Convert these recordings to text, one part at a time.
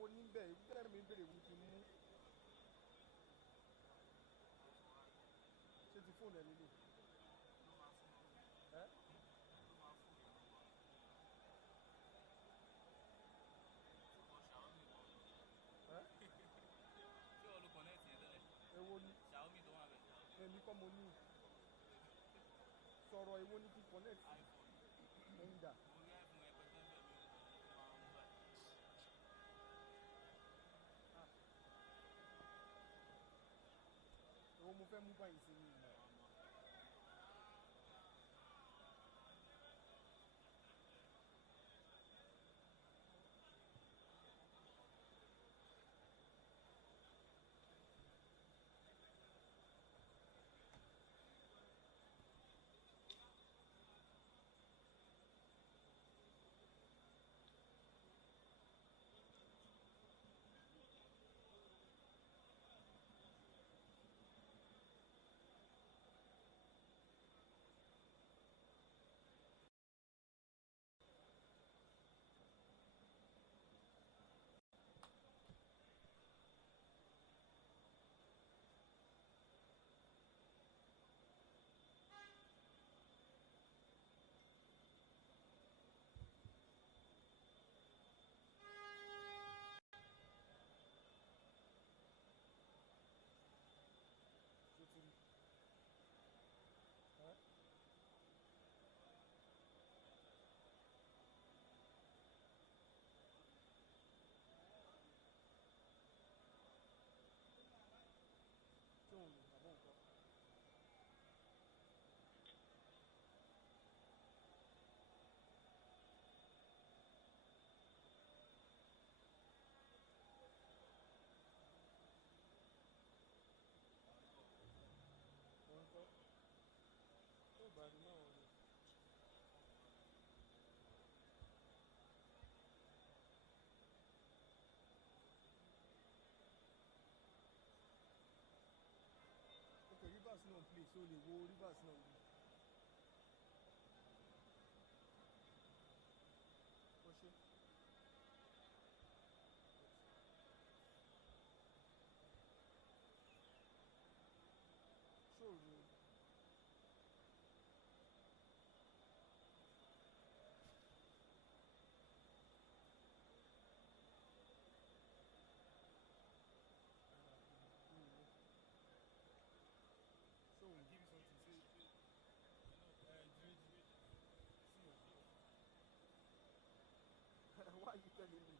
èwo níbẹ̀ ìgbẹ́rẹ́ mi bèrè wù ti mú ṣé ti fóònù ẹ̀ lélẹ̀ ẹ́ ṣé o lo connect yẹn tẹ́lẹ̀? èwo ni Xiaomi tó wà bẹ̀. èmi kọ́ mo ní sọ̀rọ̀ èwo ni kí connect ẹ̀yìn dà. Mo rí iPhone ẹ pẹ́pẹ́ bẹ́ẹ̀ mi ò máa mú báyìí. èwo mo fẹ́ mú báyìí sí ní ìlú. Shooting. Huh? Tune, àbọ̀ nǹkan. Nǹkan. Tó bá ní náà wọlé. Okay, Rivers náà play so lè wo Rivers náà bí. Ó ṣe. Ṣòro. So we'll give you something. Say, why are you telling me?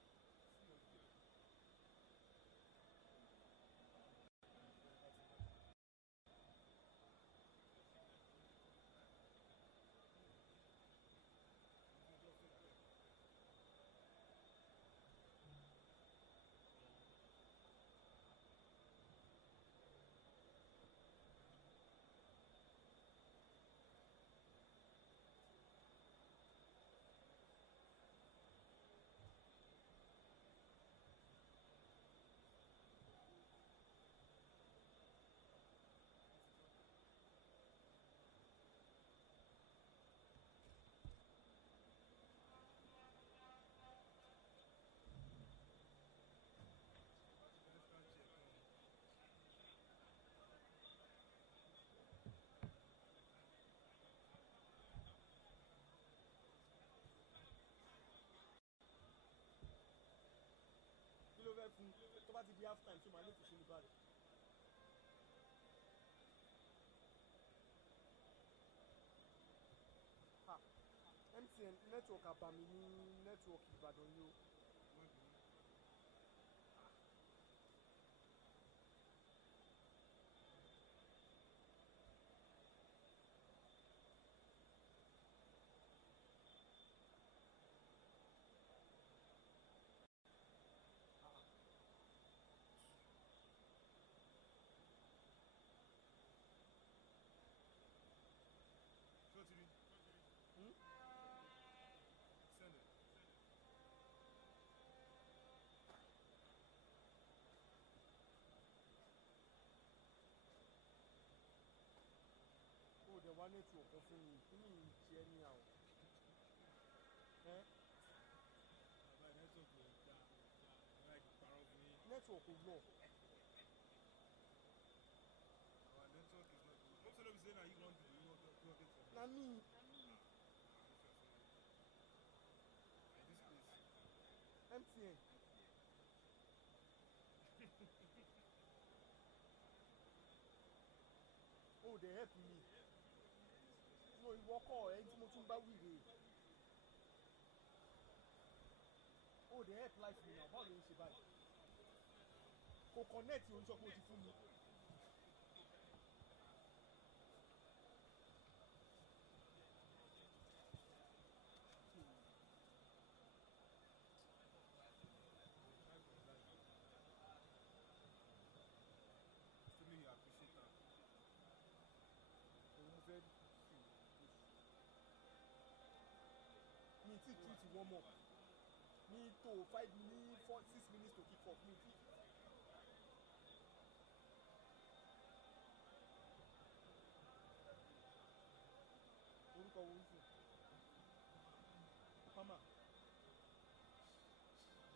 Kí ló fẹ́ fún tó bá ti di half time tó máa ní ìtúsí ní báyìí. MTN network àbàmì ní network Ìbàdàn yìí o. Send it. Oh, the one network of me. Anyhow. My network will network will know. Our network is not good. Most of them say now you want to do not get from Na me. this place. MTN. Oh, they help me. No, you walk on. Anything mo tún bá wí rè. Oh, they help life me now. Báwo ló ń ṣe báyìí? Kò connect yìí, ó ń sọ pé ó ti fún mi. To me, I appreciate that. Òun mo fẹ́ mi ti treat warm up. Me to 5 minutes, 6 minutes to kick off. Me ti. Orúkọ wo ń sìn? Pama.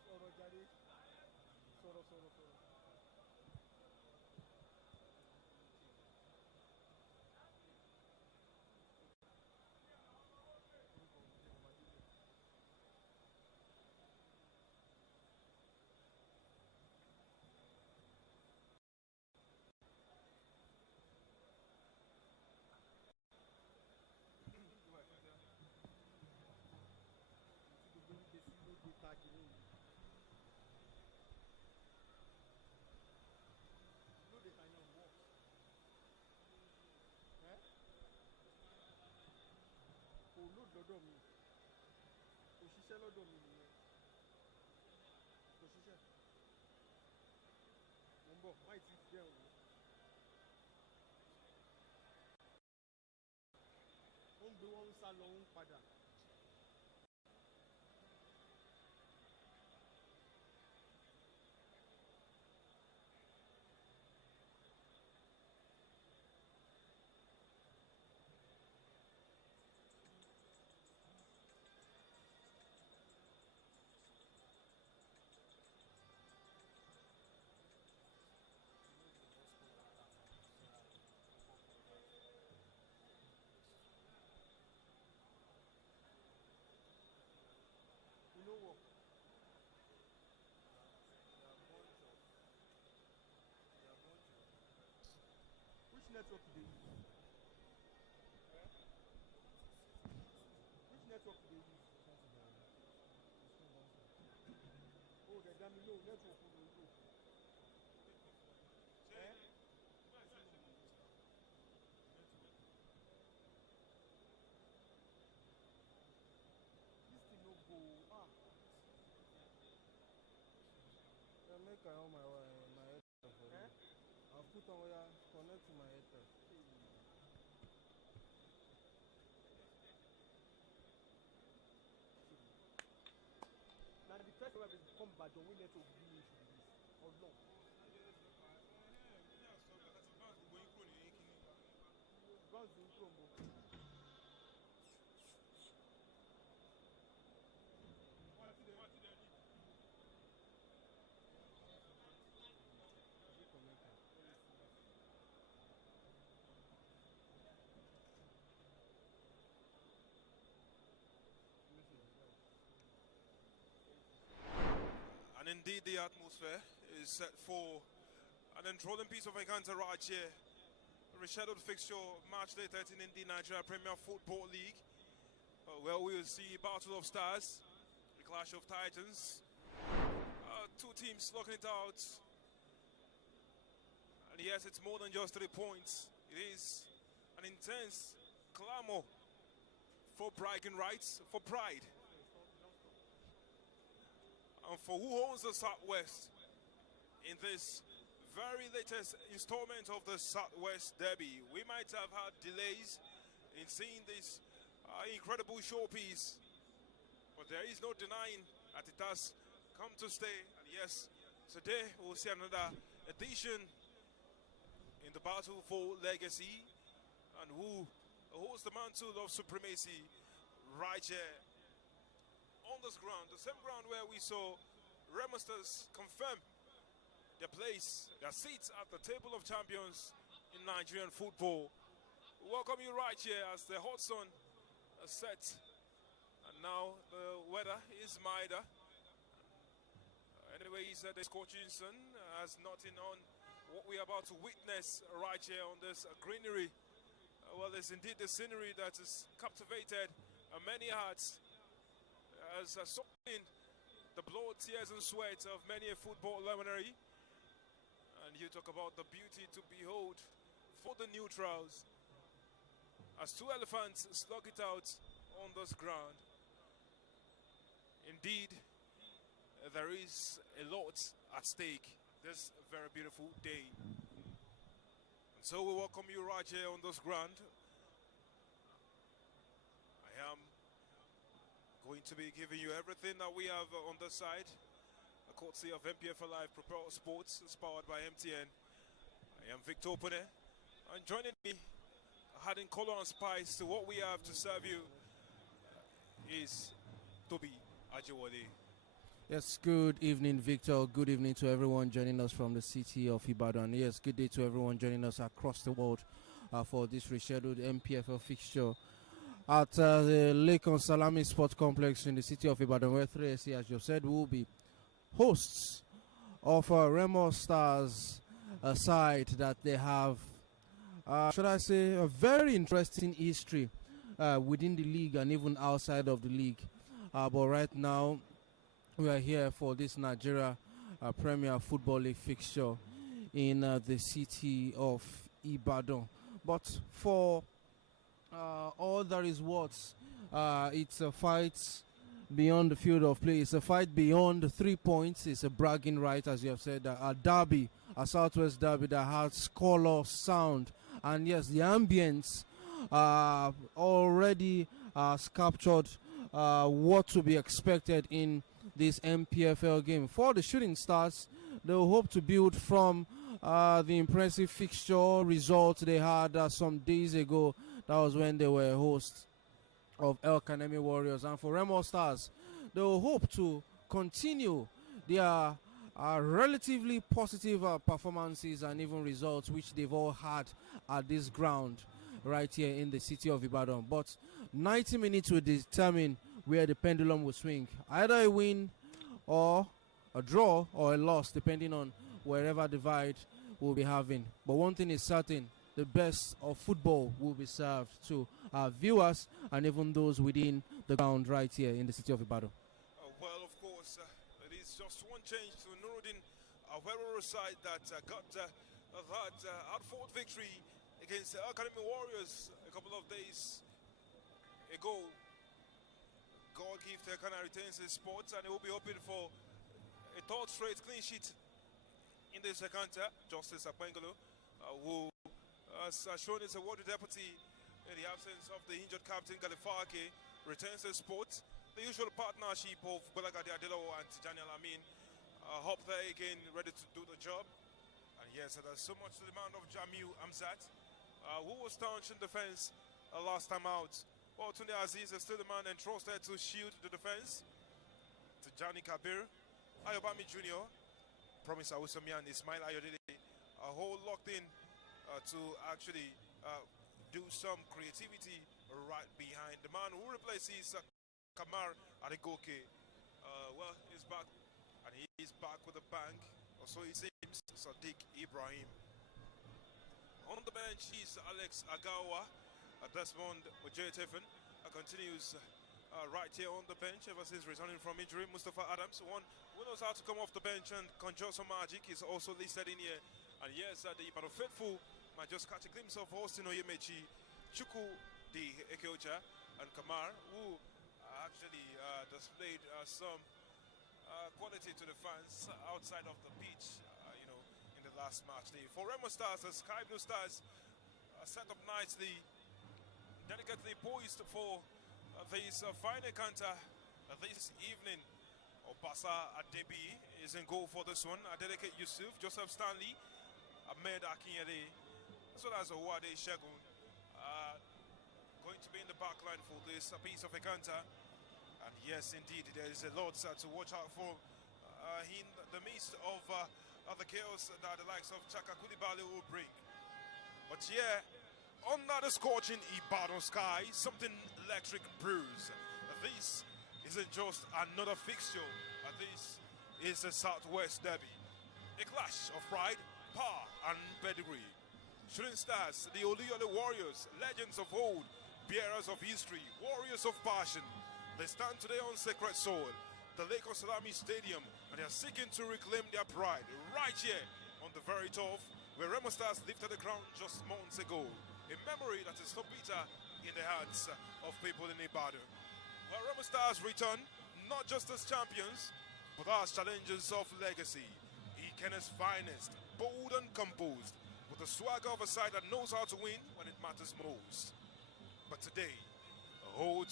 Sọ̀rọ̀ jáde. Sọ̀rọ̀. Lọ́dọ̀ mi kò ṣiṣẹ́ lọ́dọ̀ mi nìyẹn kò ṣiṣẹ́ mo ń bọ̀ máì tí jẹ́ òun ó ń gbé wọn ń sá lọ ń padà. No work. Which network do they use? Which network do they use? Oh, they damn me no network will no. This thing no go. Make I on my headset for you. I'll put on where connect to my headset. Now the first time I come back, don't we network give me issue with this? Or no? Bounce in Chrome. And indeed, the atmosphere is set for an enthralling piece of encounter right here. A rescheduled fixture, match day 13 in the Nigerian Premier Football League, where we will see Battle of Stars, the Clash of Titans. Two teams locking it out. And yes, it's more than just 3 points. It is an intense clamor for bragging rights, for pride. And for who owns the Southwest in this very latest installment of the Southwest Derby. We might have had delays in seeing this incredible showpiece, but there is no denying that it has come to stay. And yes, today we'll see another edition in the battle for legacy, and who holds the mantle of supremacy right here on this ground, the same ground where we saw REMO confirm their place, their seats at the table of champions in Nigerian football. We welcome you right here as the hot sun sets, and now the weather is milder. Anyways, this coaching sun has nothing on what we're about to witness right here on this greenery. Well, it's indeed the scenery that has captivated many hearts, has soaked in the blood, tears and sweat of many a football luminary. And you talk about the beauty to behold for the neutrals as two elephants slug it out on this ground. Indeed, there is a lot at stake this very beautiful day. And so we welcome you right here on this ground. I am going to be giving you everything that we have on this side, a courtesy of NPFL Live Propel Sports, powered by MTN. I am Victor Opone, and joining me, adding color and spice to what we have to serve you, is Toby Ajewole. Yes, good evening, Victor. Good evening to everyone joining us from the city of Ibadan. Yes, good day to everyone joining us across the world for this rescheduled NPFL fixture at the Lake on Salami Sports Complex in the city of Ibadan, where 3SC, as you said, will be hosts of REMO Stars, a side that they have, should I say, a very interesting history within the league and even outside of the league. But right now, we are here for this Nigeria Premier Football League fixture in the city of Ibadan. But for all there is what, it's a fight beyond the field of play. It's a fight beyond 3 points. It's a bragging right, as you have said, a derby, a Southwest derby that has color, sound, and yes, the ambience already has captured what to be expected in this NPFL game. For the Shooting Stars, they will hope to build from the impressive fixture results they had some days ago. That was when they were hosts of El Kanemi Warriors. And for Remo Stars, they will hope to continue their relatively positive performances and even results which they've all had at this ground right here in the city of Ibadan. But 90 minutes will determine where the pendulum will swing. Either a win or a draw or a loss, depending on wherever divide we'll be having. But one thing is certain, the best of football will be served to our viewers and even those within the ground right here in the city of Ibadan. Well, of course, it is just one change to Nuruddin Awero's side that got that hard-fought victory against the Academy Warriors a couple of days ago. God give Tekana retains his spots, and he will be hoping for a third straight clean sheet in this encounter. Justice Akpengolo, who has shown his award to deputy in the absence of the injured captain Galifake, returns his spot. The usual partnership of Balagadi Adelo and Tijani Alamin hop there again, ready to do the job. And yes, there's so much to demand of Jamil Amzat, who was staunch in defense last time out. Well, Tunde Aziz is still the man entrusted to shield the defense. Tijani Kabir, Ayobami Jr., Promise Awusomi and Ismail Ayodele are all locked in to actually do some creativity right behind the man who replaces Kamar Adegoke. Well, he's back, and he's back with a bang. Also, it seems Sadiq Ibrahim. On the bench is Alex Agawa. Desmond Ojetefen continues right here on the bench ever since returning from injury. Mustafa Adams, one who knows how to come off the bench and conjure some magic, is also listed in here. And yes, the Ibadan faithful might just catch a glimpse of Austin Oyemechi, Chuku Di Ekeocha, and Kamar, who actually displayed some quality to the fans outside of the pitch, in the last match day. For Remo Stars, the Sky Blue Stars set up nicely, delicately poised for this final encounter this evening. Obasa Adebi is in goal for this one. Adeleke Yusuf, Joseph Stanley, Ahmed Akinyele, as well as Owade Shegun, going to be in the back line for this piece of encounter. And yes, indeed, there is a lot to watch out for in the midst of the chaos that the likes of Chaka Koulibaly will bring. But yeah, under the scorching Ibadan sky, something electric brews. This isn't just another fixture. This is a Southwest derby. A clash of pride, power, and pedigree. Shooting Stars, the Oluyole Warriors, legends of old, bearers of history, warriors of passion. They stand today on sacred soil, the Lagos Salami Stadium, and they are seeking to reclaim their pride right here on the very turf where REMO Stars lifted the crown just months ago. A memory that is so bitter in the hearts of people in Ibadan. Well, REMO Stars return not just as champions, but as challengers of legacy. Ikene's finest, bold and composed, with the swagger of a side that knows how to win when it matters most. But today,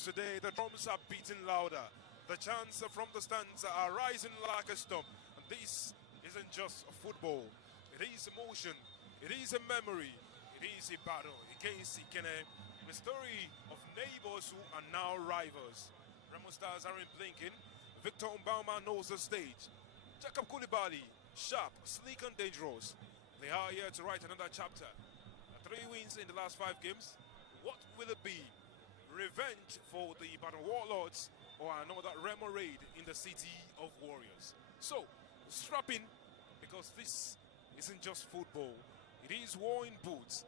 today the drums are beating louder. The chants from the stands are rising like a storm. And this isn't just football. It is emotion. It is a memory. It is Ibadan against Ikene. The story of neighbors who are now rivals. REMO Stars aren't blinking. Victor Mbama knows the stage. Jacob Koulibaly, sharp, sleek and dangerous. They are here to write another chapter. 3 wins in the last 5 games. What will it be? Revenge for the Ibadan Warlords or another REMO raid in the city of warriors? So, strap in, because this isn't just football. It is war in boots.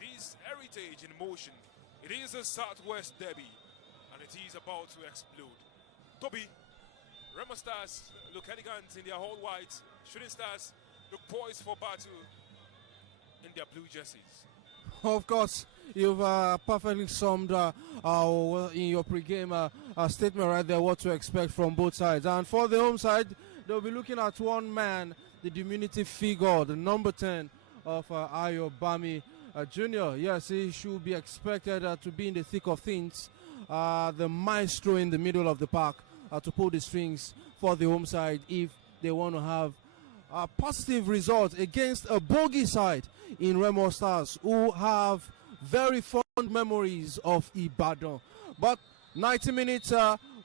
It is heritage in motion. It is a Southwest derby, and it is about to explode. Toby, REMO Stars look elegant in their whole white. Shooting Stars look poised for battle in their blue jerseys. Of course, you've perfectly summed in your pre-game statement right there what to expect from both sides. And for the home side, they'll be looking at one man, the diminutive figure, the number 10 of Ayo Bami Jr. Yes, he should be expected to be in the thick of things. The maestro in the middle of the park to pull the strings for the home side if they want to have positive results against a bogey side in REMO Stars who have very fond memories of Ibadan. But 90 minutes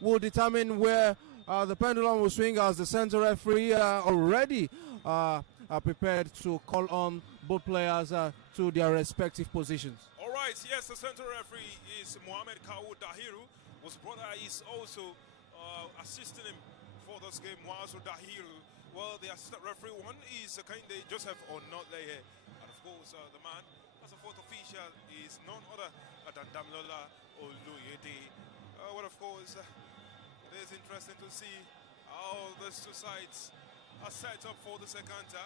will determine where the pendulum will swing, as the center referee already are prepared to call on both players to their respective positions. All right, yes, the center referee is Mohamed Kawu Dahiru, whose brother is also assisting him for this game, Mwazu Dahiru. Well, the assistant referee one is Kinde Joseph Onotleye. And of course, the man as a fourth official is none other than Damilola Oluyede. Well, of course, it is interesting to see how these two sides are set up for this encounter.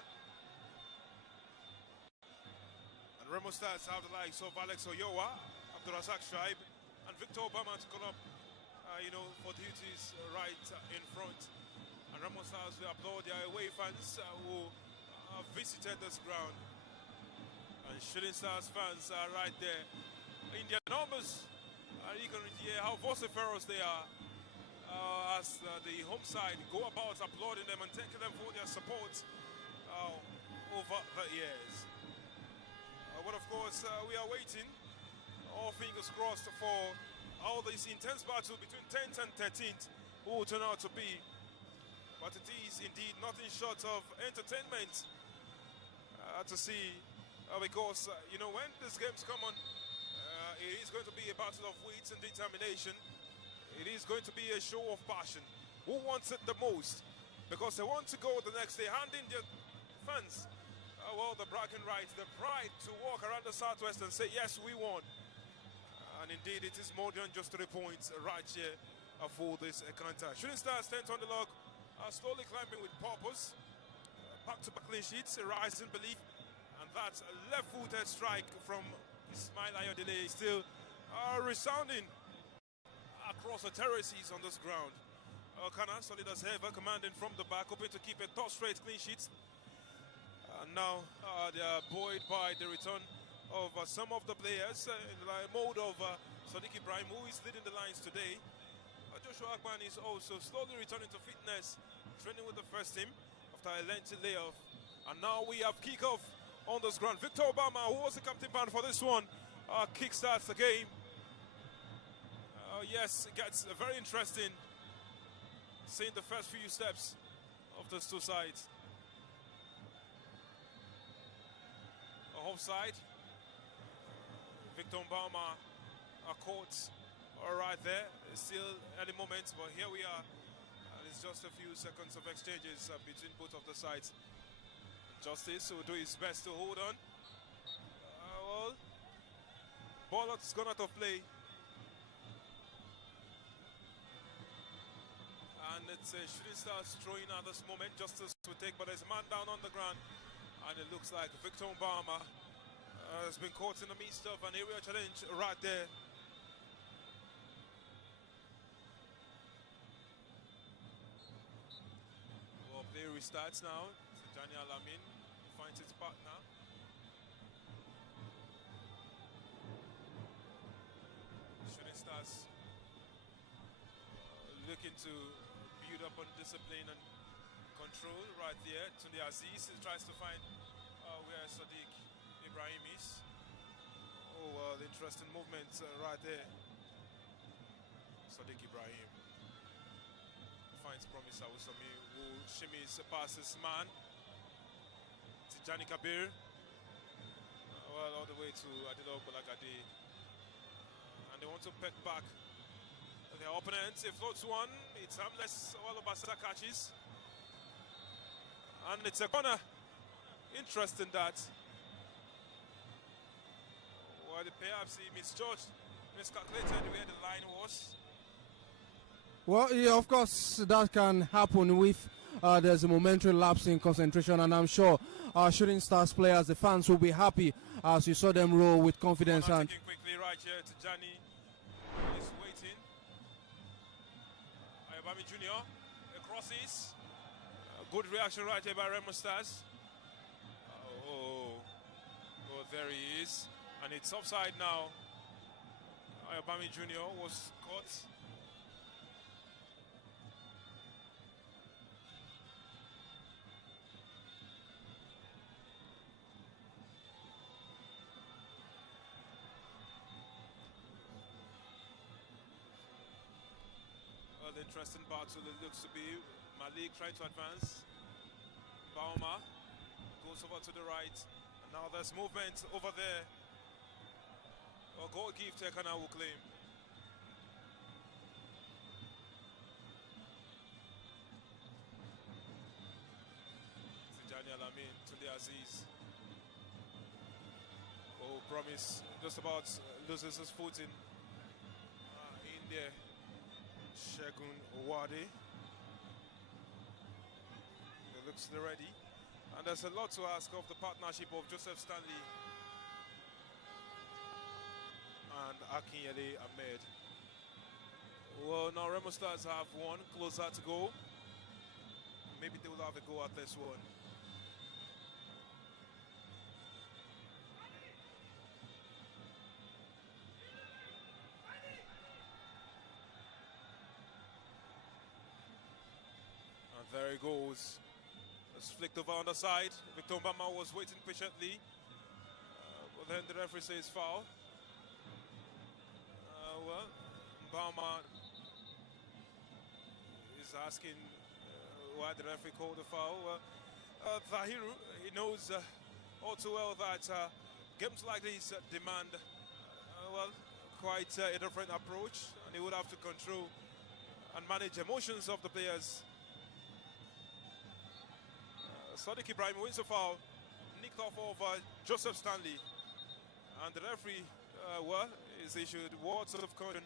And REMO Stars have the likes of Alex Oyowa, Abdulrazak Shaib, and Victor Obama to come up, for duties right in front. And REMO Stars will applaud their away fans who have visited this ground. And Shooting Stars fans are right there in their numbers. And you can hear how vociferous they are as the home side go about applauding them and thanking them for their support over the years. But of course, we are waiting, all fingers crossed, for all this intense battle between 10th and 13th who will turn out to be. But it is indeed nothing short of entertainment to see, because when these games come on, it is going to be a battle of wits and determination. It is going to be a show of passion. Who wants it the most? Because they want to go the next day, handing their fans the bragging rights, the pride to walk around the Southwest and say, yes, we won. And indeed, it is more than just 3 points right here for this encounter. Shooting Stars 10th on the log, slowly climbing with purpose. Back-to-back clean sheets, rising belief. And that left-footed strike from Ismail Ayodele is still resounding across the terraces on this ground. Kana, solid as ever, commanding from the back, hoping to keep a top straight clean sheets. And now they are buoyed by the return of some of the players in the mode of Sadiq Ibrahim, who is leading the lines today. Joshua Akpan is also slowly returning to fitness, training with the first team after a lengthy layoff. And now we have kickoff on this ground. Victor Obama, who was the captain man for this one, kickstarts the game. Yes, it gets very interesting seeing the first few steps of these two sides. offside. Victor Mbama caught right there. It's still early moments, but here we are. It's just a few seconds of exchanges between both of the sides. Justice will do his best to hold on. Well, ball has gone out of play. And it's a shooting stars throwing at this moment. Justice will take, but there's a man down on the ground. And it looks like Victor Mbama has been caught in the midst of an area challenge right there. Well, play restarts now. Tijani Alamin finds its partner. Shooting stars looking to build up on discipline and control right there. Tunde Aziz tries to find where Sadiq Ibrahim is. Oh, well, interesting movement right there. Sadiq Ibrahim finds Promise Awusomi, who shimmies past his man. Tijani Kabir, well, all the way to Adilo Bolagade. And they want to peck back their opponents. If not one, it's harmless. All of Basata catches. And it's a corner. Interesting that. Well, perhaps he misjudged, miscalculated where the line was. Well, yeah, of course, that can happen if there's a momentary lapse in concentration, and I'm sure our Shooting Stars players, the fans, will be happy as you saw them roll with confidence. And quickly right here to Johnny. He's waiting. Ayobami Jr. crosses. Good reaction right here by REMO Stars. Oh, there he is. And it's offside now. Ayobami Jr. was caught. Well, the interesting battle it looks to be. Malik trying to advance. Bauma goes over to the right. And now there's movement over there. A goal give Tekana will claim. Tijani Alamin, Tunde Aziz. Oh, Promise just about loses his footing in there. Shegun Owade. He looks ready. And there's a lot to ask of the partnership of Joseph Stanley and Akinyele Ahmed. Well, now REMO Stars have one closer to go. Maybe they will have a go at this one. And there he goes. It's flicked over on the side. Victor Mbama was waiting patiently. But then the referee says foul. Well, Mbama is asking why the referee called the foul. Zahiru, he knows all too well that games like this demand quite a different approach, and he would have to control and manage emotions of the players. Sadiq Ibrahim wins the foul, nicked off over Joseph Stanley, and the referee is issued words of caution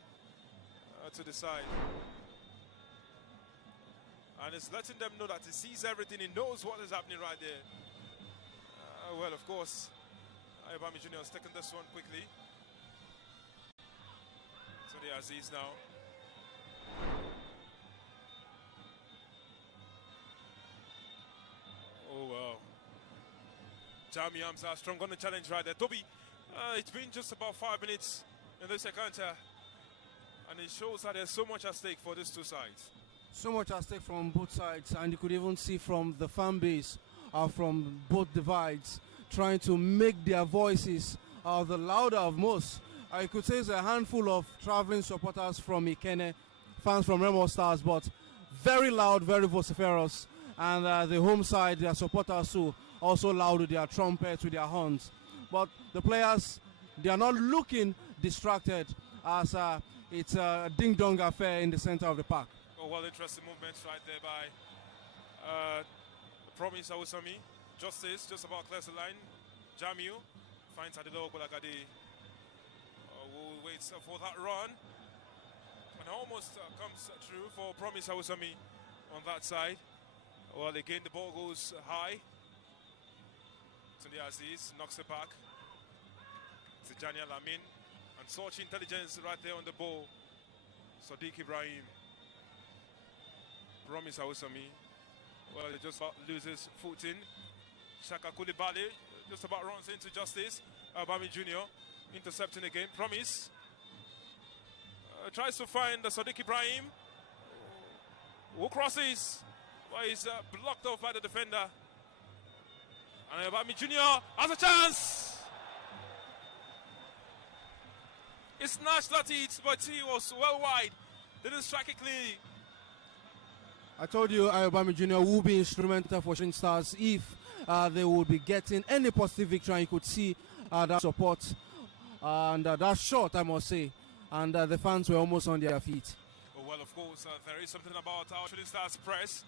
to the side. And it's letting them know that he sees everything, he knows what is happening right there. Well, of course, Ayobami Jr. has taken this one quickly. So the Aziz now. Oh, wow. Jami Hamza strong on the challenge right there. Toby, it's been just about 5 minutes in the second and it shows that there's so much at stake for these two sides. So much at stake from both sides, and you could even see from the fan base, from both divides, trying to make their voices the louder of most. I could say it's a handful of traveling supporters from Ikene, fans from REMO Stars, but very loud, very vociferous. And the home side, their supporters too, also loud with their trumpets, with their horns. but the players, they are not looking distracted as it's a ding-dong affair in the center of the park. Oh, well, interesting movements right there by Promise Awusami. Justice just about clears the line. Jamiu finds Adedo Bolagade, who waits for that run, and almost comes through for Promise Awusami on that side. Well, again, the ball goes high. Tunde Aziz knocks it back. Tijani Alamin, and such intelligence right there on the ball. Sadiq Ibrahim. Promise Awusami. Well, he just about loses footing. Shaka Koulibaly just about runs into Justice. Bami Jr. intercepting again. Promise tries to find Sadiq Ibrahim, who crosses, but he's blocked off by the defender. And Bami Jr. has a chance. He snatched at it, but he was well wide. Didn't strike it clearly. I told you Ayobami Jr. will be instrumental for Shooting Stars if they will be getting any positive victory, and you could see that support and that shot, I must say, and the fans were almost on their feet. Oh, well, of course, there is something about our Shooting Stars press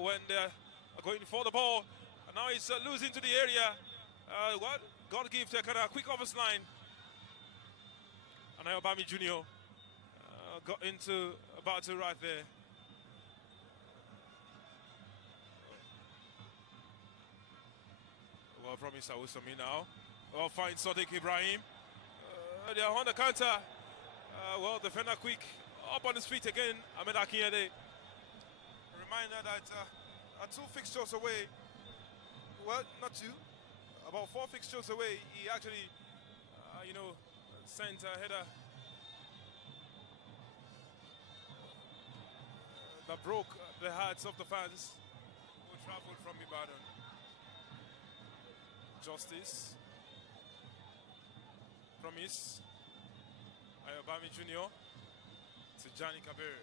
when they're going for the ball, and now he's losing to the area. What God give to a kind of quick offers line, and Ayobami Jr. Got into a battle right there. Well, Promise Awusami now. Well, finds Sadiq Ibrahim. They are on the counter. Well, defender quick. Up on his feet again. Ahmed Akinyele. Reminder that 2 fixtures away. Well, not 2. About 4 fixtures away. He actually, sent a header that broke the hearts of the fans who traveled from Ibadan. Justice. Promise. Ayobami Jr. Tijani Kabir.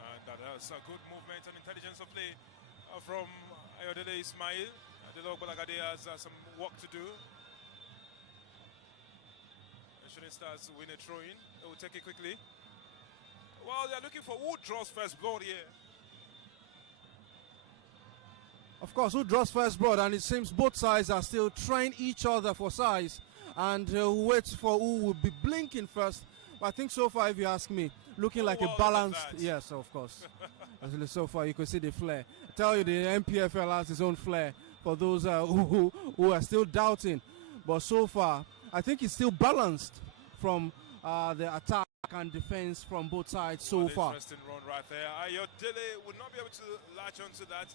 And that's a good movement and intelligence of play from Ayodele Ismail. Adedo Bolagade has some work to do. The Shooting Stars win a throw-in. They will take it quickly. Well, they're looking for who draws first blood here. Of course, who draws first blood, and it seems both sides are still trying each other for size and wait for who will be blinking first. But I think so far, if you ask me, looking like a balanced, yes, of course. Actually, so far you can see the flair. I tell you, the NPFL has its own flair for those who are still doubting. But so far, I think it's still balanced from the attack and defense from both sides so far. Interesting run right there. Ayodele would not be able to latch onto that.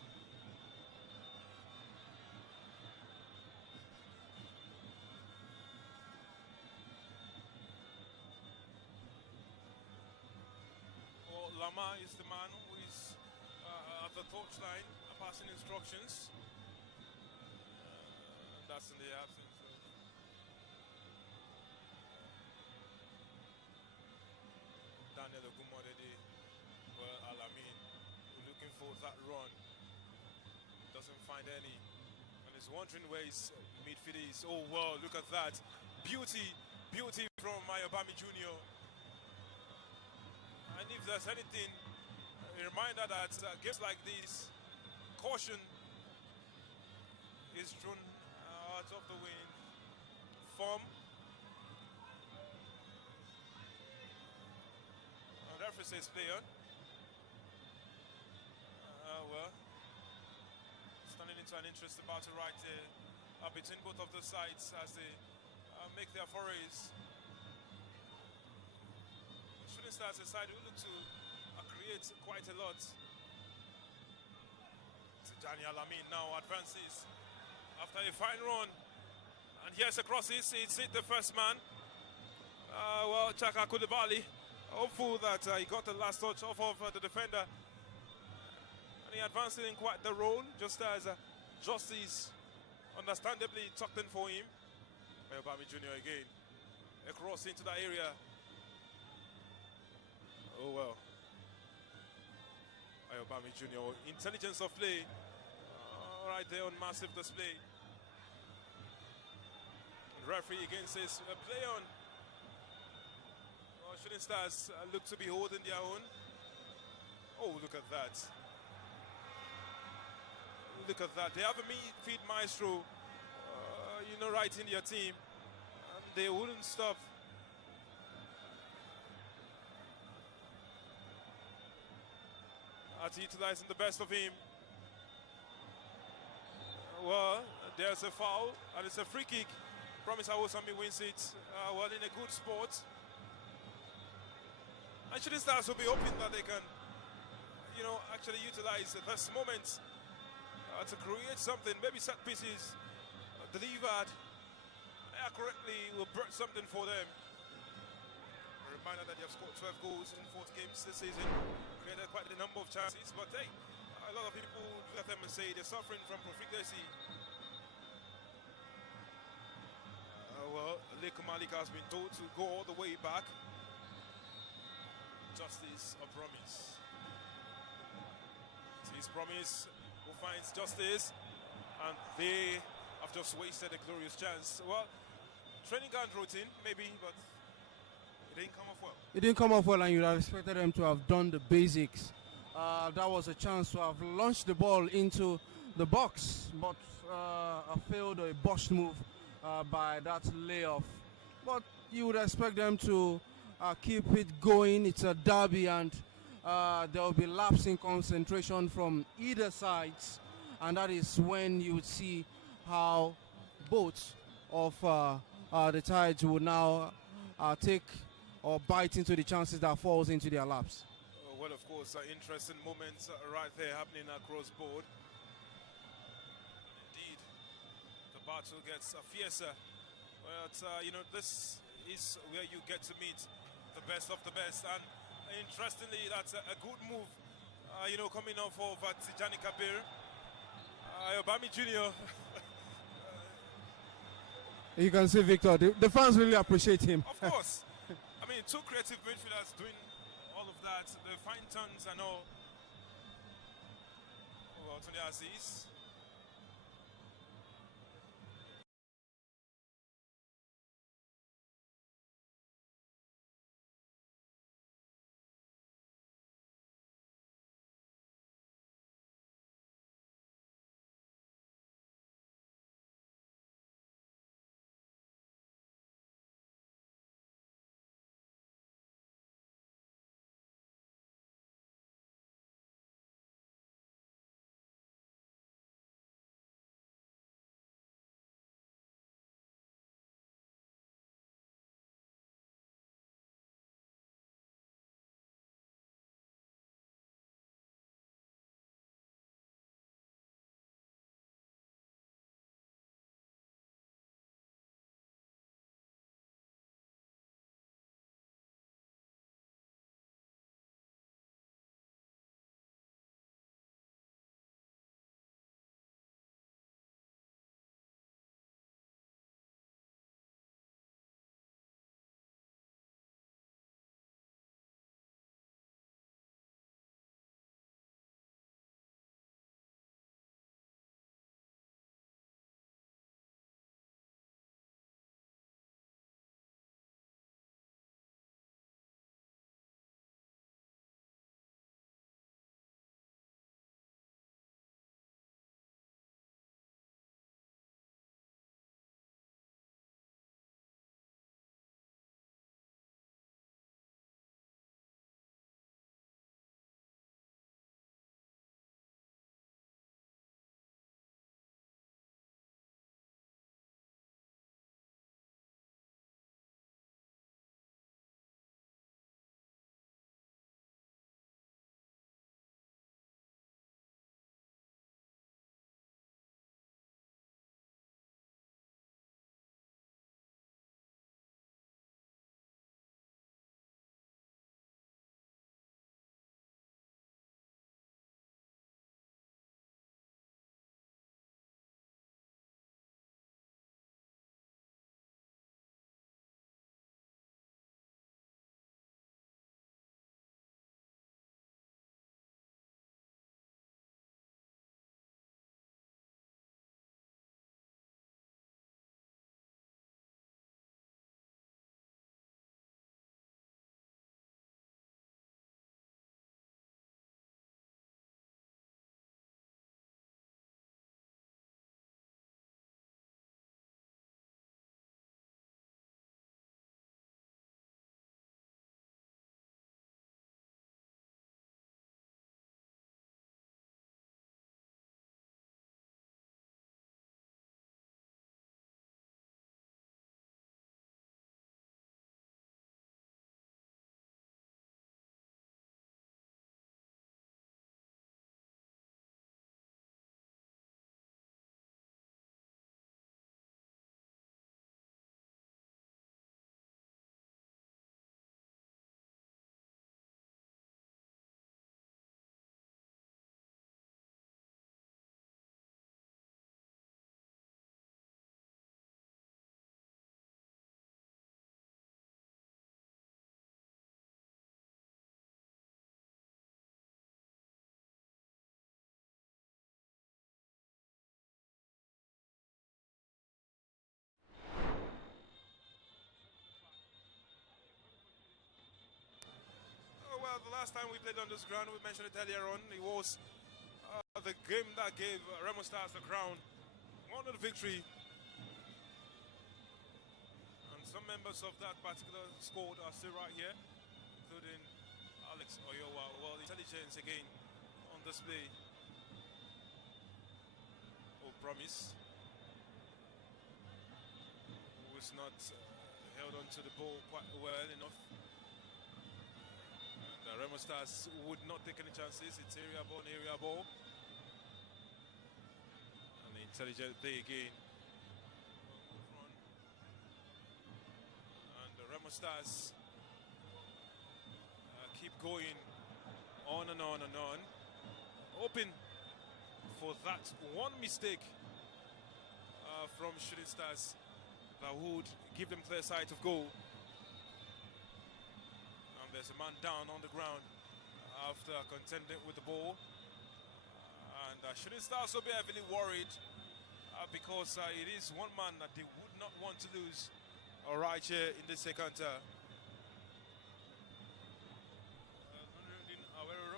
Lama is the man who is at the touchline passing instructions. That's in the absence of Daniel Ogumodede. Well, Alamin looking for that run. Doesn't find any. And is wondering where his midfield is. Oh, wow, look at that. Beauty from Ayobami Jr. And if there's anything, a reminder that games like this, caution is thrown out of the wind. Form. Referee says play on. Well, standing into an interesting battle right there between both of the sides as they make their forays. Shooting Stars aside, we look to create quite a lot. Tijani Alamin now advances after a fine run, and here's a cross. It's hit the first man. Well, Chaka Koulibaly, hopeful that he got the last touch off of the defender, and he advanced in quite the role, just as Justice understandably tucked in for him. Ayobami Jr. again, a cross into that area. Oh well. Ayobami Jr. Intelligence of play right there on massive display. Referee against his play on. Shooting Stars look to be holding their own. Oh, look at that. Look at that. They have a midfield maestro, right in their team. And they wouldn't stop. At utilizing the best of him. Well, there's a foul, and it's a free kick. Promise Awosami wins it. In a good spot. And Shooting Stars will be hoping that they can, actually utilize this moment to create something. Maybe set pieces delivered accurately will bring something for them. A reminder that they have scored 12 goals in 40 games this season. Created quite a number of chances, but hey, a lot of people look at them and say they're suffering from profligacy. Leko Malik has been told to go all the way back. Justice or promise? It's his promise who finds justice, and they have just wasted a glorious chance. Well, training ground routine, maybe, but it didn't come off well. It didn't come off well, and you'd have expected them to have done the basics. That was a chance to have launched the ball into the box, but a failed or a botched move by that layoff. But you would expect them to keep it going. It's a derby, and there will be lapse in concentration from either sides, and that is when you would see how both of the sides will now take or bite into the chances that falls into their laps. Well, of course, interesting moments right there happening across board. Indeed, the battle gets fiercer. But, this is where you get to meet the best of the best. And interestingly, that's a good move, coming off of Tijani Kabir. Obami Jr. You can see Victor, the fans really appreciate him. Of course. I mean, two creative midfielders doing all of that, the fine turns and all. Well, Tony Aziz. last time we played on this ground, we mentioned it earlier on, it was the game that gave Remo Stars the crown, won the victory. And some members of that particular squad are still right here, including Alex Oyowa. Well, intelligence again on display. Oh, Promise, who is not held on to the ball quite well enough. And Remo Stars would not take any chances. It's area ball, And the intelligent play again. And the Remo Stars keep going on and on and on, hoping for that one mistake from Shooting Stars that would give them clear sight of goal. And there's a man down on the ground after contending with the ball. And Shooting Stars will be heavily worried because it is one man that they would not want to lose right here in the second.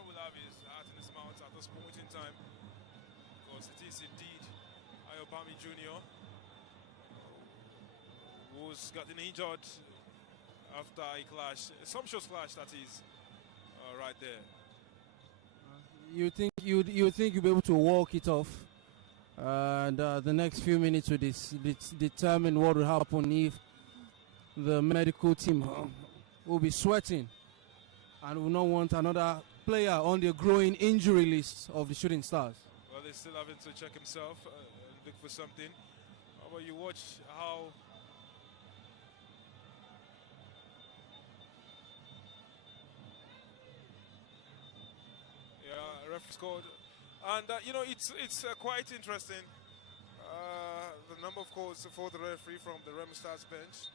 Will have his heart in his mouth at this point in time, because it is indeed Ayobami Jr. who's gotten injured after a clash, a sumptuous clash that is, right there. You think you'll be able to walk it off, and the next few minutes will determine what will happen if the medical team will be sweating and will not want another player on the growing injury list of the Shooting Stars. Well, they're still having to check himself and look for something. But you watch how ref scored, and it's quite interesting. The number of calls for the referee from the Remo Stars bench.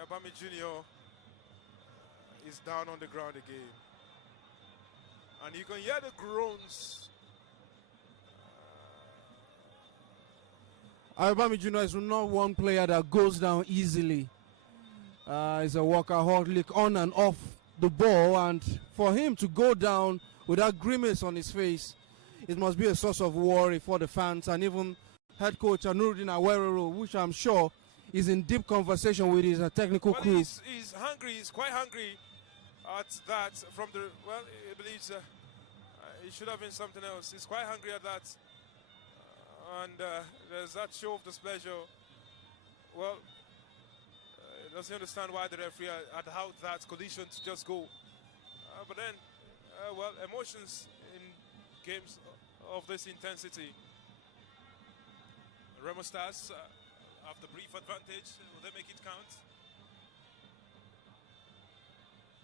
Ayobami Jr. is down on the ground again. And you can hear the groans. Ayobami Jr. is not one player that goes down easily. He's a workaholic on and off the ball, and for him to go down with that grimace on his face, it must be a source of worry for the fans and even head coach Nuruddin Awerero, which I'm sure is in deep conversation with his technical crew. He's hungry. He's quite hungry at that from the, well, he believes it should have been something else. He's quite hungry at that. And there's that show of displeasure. Well, he doesn't understand why the referee had allowed that collision to just go. But then, well, emotions in games of this intensity. Remo Stars have the brief advantage. Will they make it count?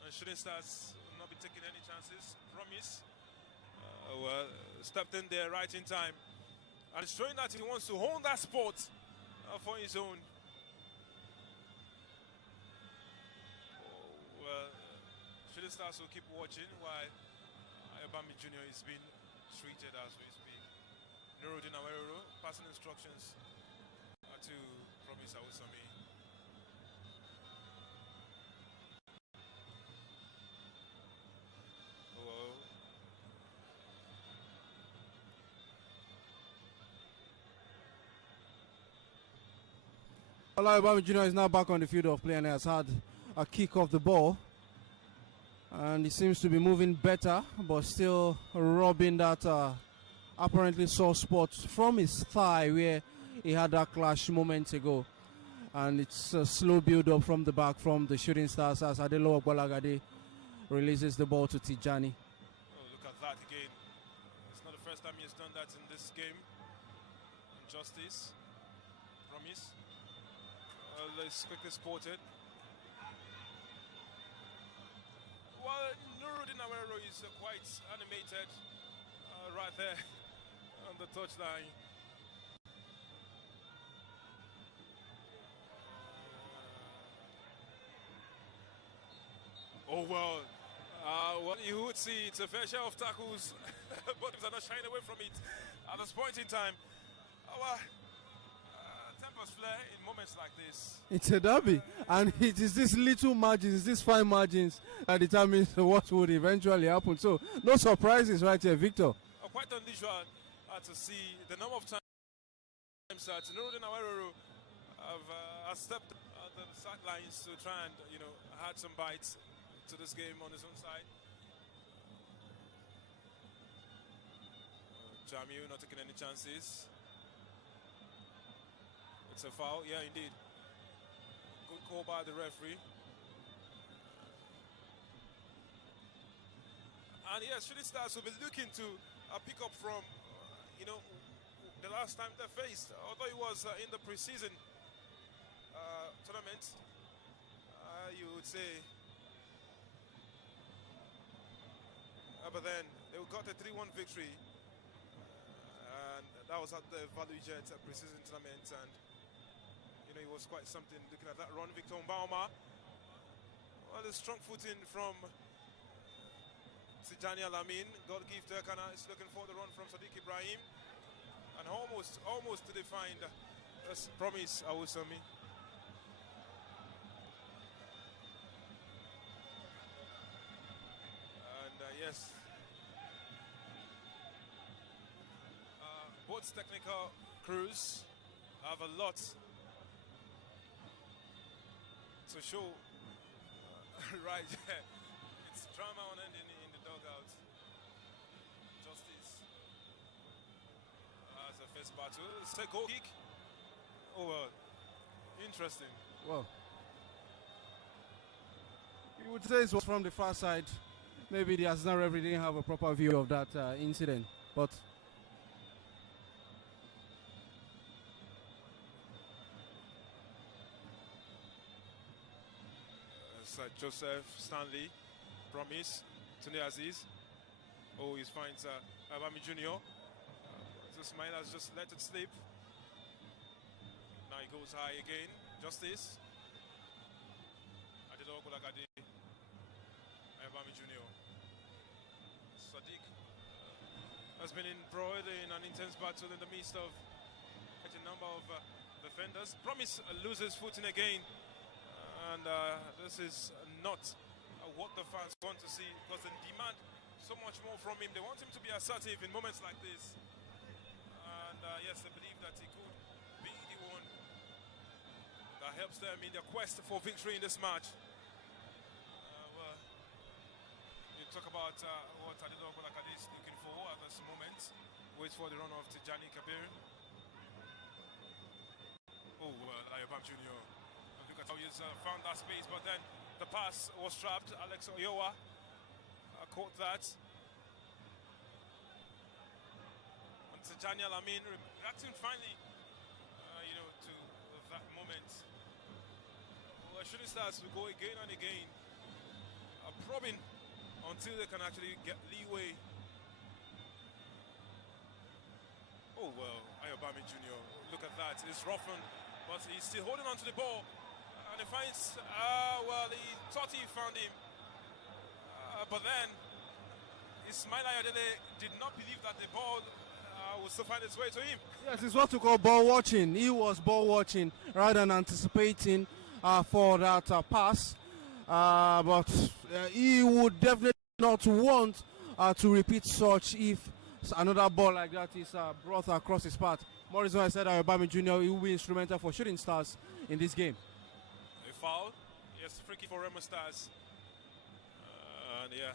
And Shooting Stars will not be taking any chances. Promise, well, stepped in there right in time. And showing that he wants to hold that spot for his own. Well, Shooting Stars will keep watching while Ayobami Jr. is being treated as we speak. Nuruddin Awerero passing instructions to Promise Awusami. Ayobami Jr. is now back on the field of play and has had a kick off the ball. And he seems to be moving better, but still robbing that apparently sore spot from his thigh where he had that clash moments ago. And it's a slow build-up from the back from the Shooting Stars as Adelo Ogbolagade releases the ball to Tijani. Oh, look at that again. It's not the first time he has done that in this game. Injustice. Promise. It's quickly spotted. Well, Nuruddin Awerero is quite animated right there on the touchline. Oh, well, you would see it's a fair share of tackles, but they're not shying away from it at this point in time. Our tempers flare in moments like this. It's a derby, and it is these little margins, these fine margins, that determines what would eventually happen. So, no surprises right here, Victor. Quite unusual to see the number of times that Nuruddin Aweroro have stepped on the sidelines to try and, add some bites to this game on his own side. Jamiu not taking any chances. It's a foul, yeah, indeed. Good call by the referee. And yes, Shooting Stars will be looking to pick up from, the last time they faced, although it was in the preseason tournament, you would say. But then they got a 3-1 victory, and that was at the Value Jet preseason tournament, and it was quite something looking at that run. Victor Mbauma, well, a strong footing from Tijani Alamin. God give Turkana is looking for the run from Sadiq Ibrahim, and almost to define this promise Awusami. And yes, both technical crews have a lot to show right there. It's drama on ending in the dugout. Justice as a first battle. It's a goal kick. Oh, well, interesting. Well, you would say it was from the far side. Maybe the Arsenal referee didn't have a proper view of that incident, but Joseph Stanley, promise, Tony Aziz. Oh, he finds Abami Jr. So Ismail has just let it slip. Now he goes high again. Justice. Adedogo Lagade. Abami Jr. Sadiq has been embroiled in an intense battle in the midst of a number of defenders. Promise loses footing again. And this is not what the fans want to see, because they demand so much more from him. They want him to be assertive in moments like this. And yes, they believe that he could be the one that helps them in their quest for victory in this match. Well, you talk about what Adedogo Lagade is looking for at this moment. Wait for the run of Tijani Kabir. Oh, Ayobam Jr. Look at how he's found that space, but then the pass was trapped. Alex Oyowa caught that. And Tijani Alamin reacting finally, to that moment. Well, Shooting Stars will go again and again, probing until they can actually get leeway. Oh, well, Ayobami Jr., look at that. It's roughened, but he's still holding on to the ball. And he finds, he thought he found him. But then, Ismail Ayodele did not believe that the ball would still find its way to him. yes, it's what we call ball watching. He was ball watching rather than anticipating for that pass. But he would definitely not want to repeat such if another ball like that is brought across his path. More reason why I said Ayobami Jr. he will be instrumental for Shooting Stars in this game. Foul. Yes, free kick for REMO Stars. And yeah,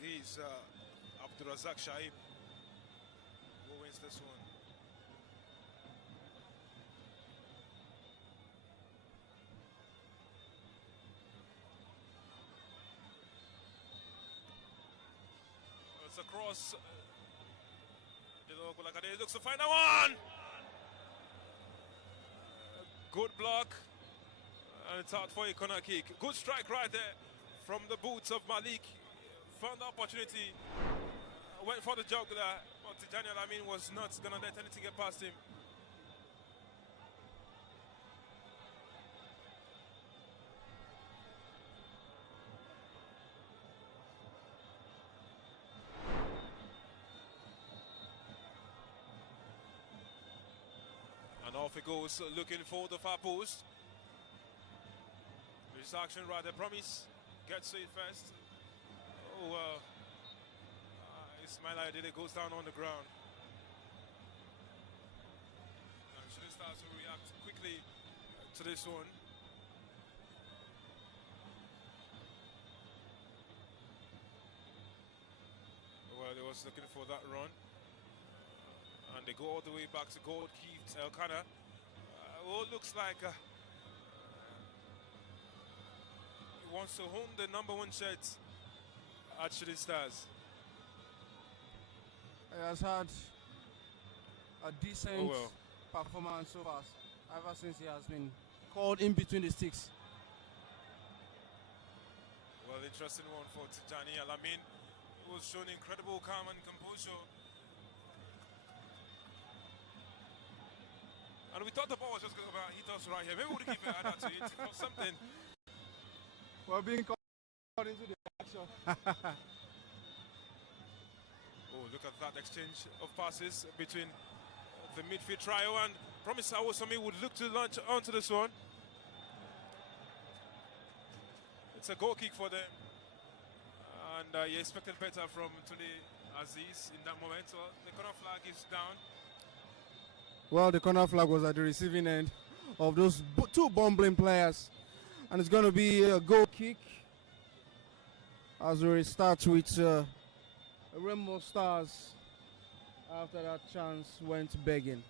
he's Abdurazak Shaib who wins this one. It's across. He looks to find that one. Good block. And it's out for a corner kick. Good strike right there from the boots of Malik. Found the opportunity. Went for the jugular, but Tijani Alamin was not going to let anything get past him. off he goes, looking for the far post. This action right there, Promise gets to it first. Oh, Ismail Aidede goes down on the ground. And Shooting Stars will react quickly to this one. Well, they was looking for that run. And they go all the way back to Gold Keith Elkanah. Well, it looks like he wants to home the number 1 shirt at Shooting Stars. He has had a decent performance so far, ever since he has been called in between the sticks. Well, interesting one for Tijani Alamin, who was showing incredible calm and composure. And we thought the ball was just going to hit us right here. Maybe we would give it to it or something. We're being called into the action. Oh, look at that exchange of passes between the midfield trio, and Promise Awosami would look to launch onto this one. It's a goal kick for them. And you expected better from Tunde Aziz in that moment. So the corner flag is down. Well, the corner flag was at the receiving end of those two bumbling players. And it's going to be a goal kick as we start with REMO Stars after that chance went begging.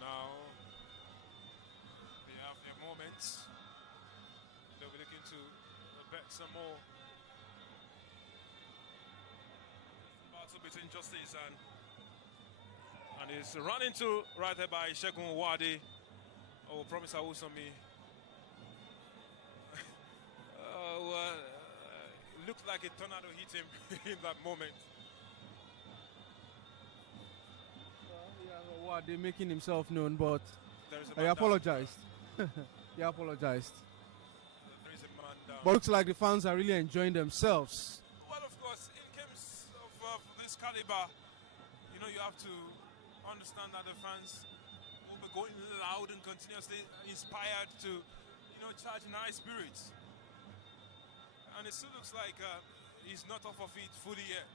Now they have their moments. They'll be looking to bet some more. Battle between Justice and it's run into right there by Shegun Wade. Oh, Promise Awosami. Looked like a tornado hit him in that moment. Wade making himself known, but he man apologized. He apologized. There is a man down. But looks like the fans are really enjoying themselves. Well, of course, in games of this caliber, you know, you have to understand that the fans will be going loud and continuously inspired to, you know, charge in high spirits. And it still looks like he's not off of it fully yet.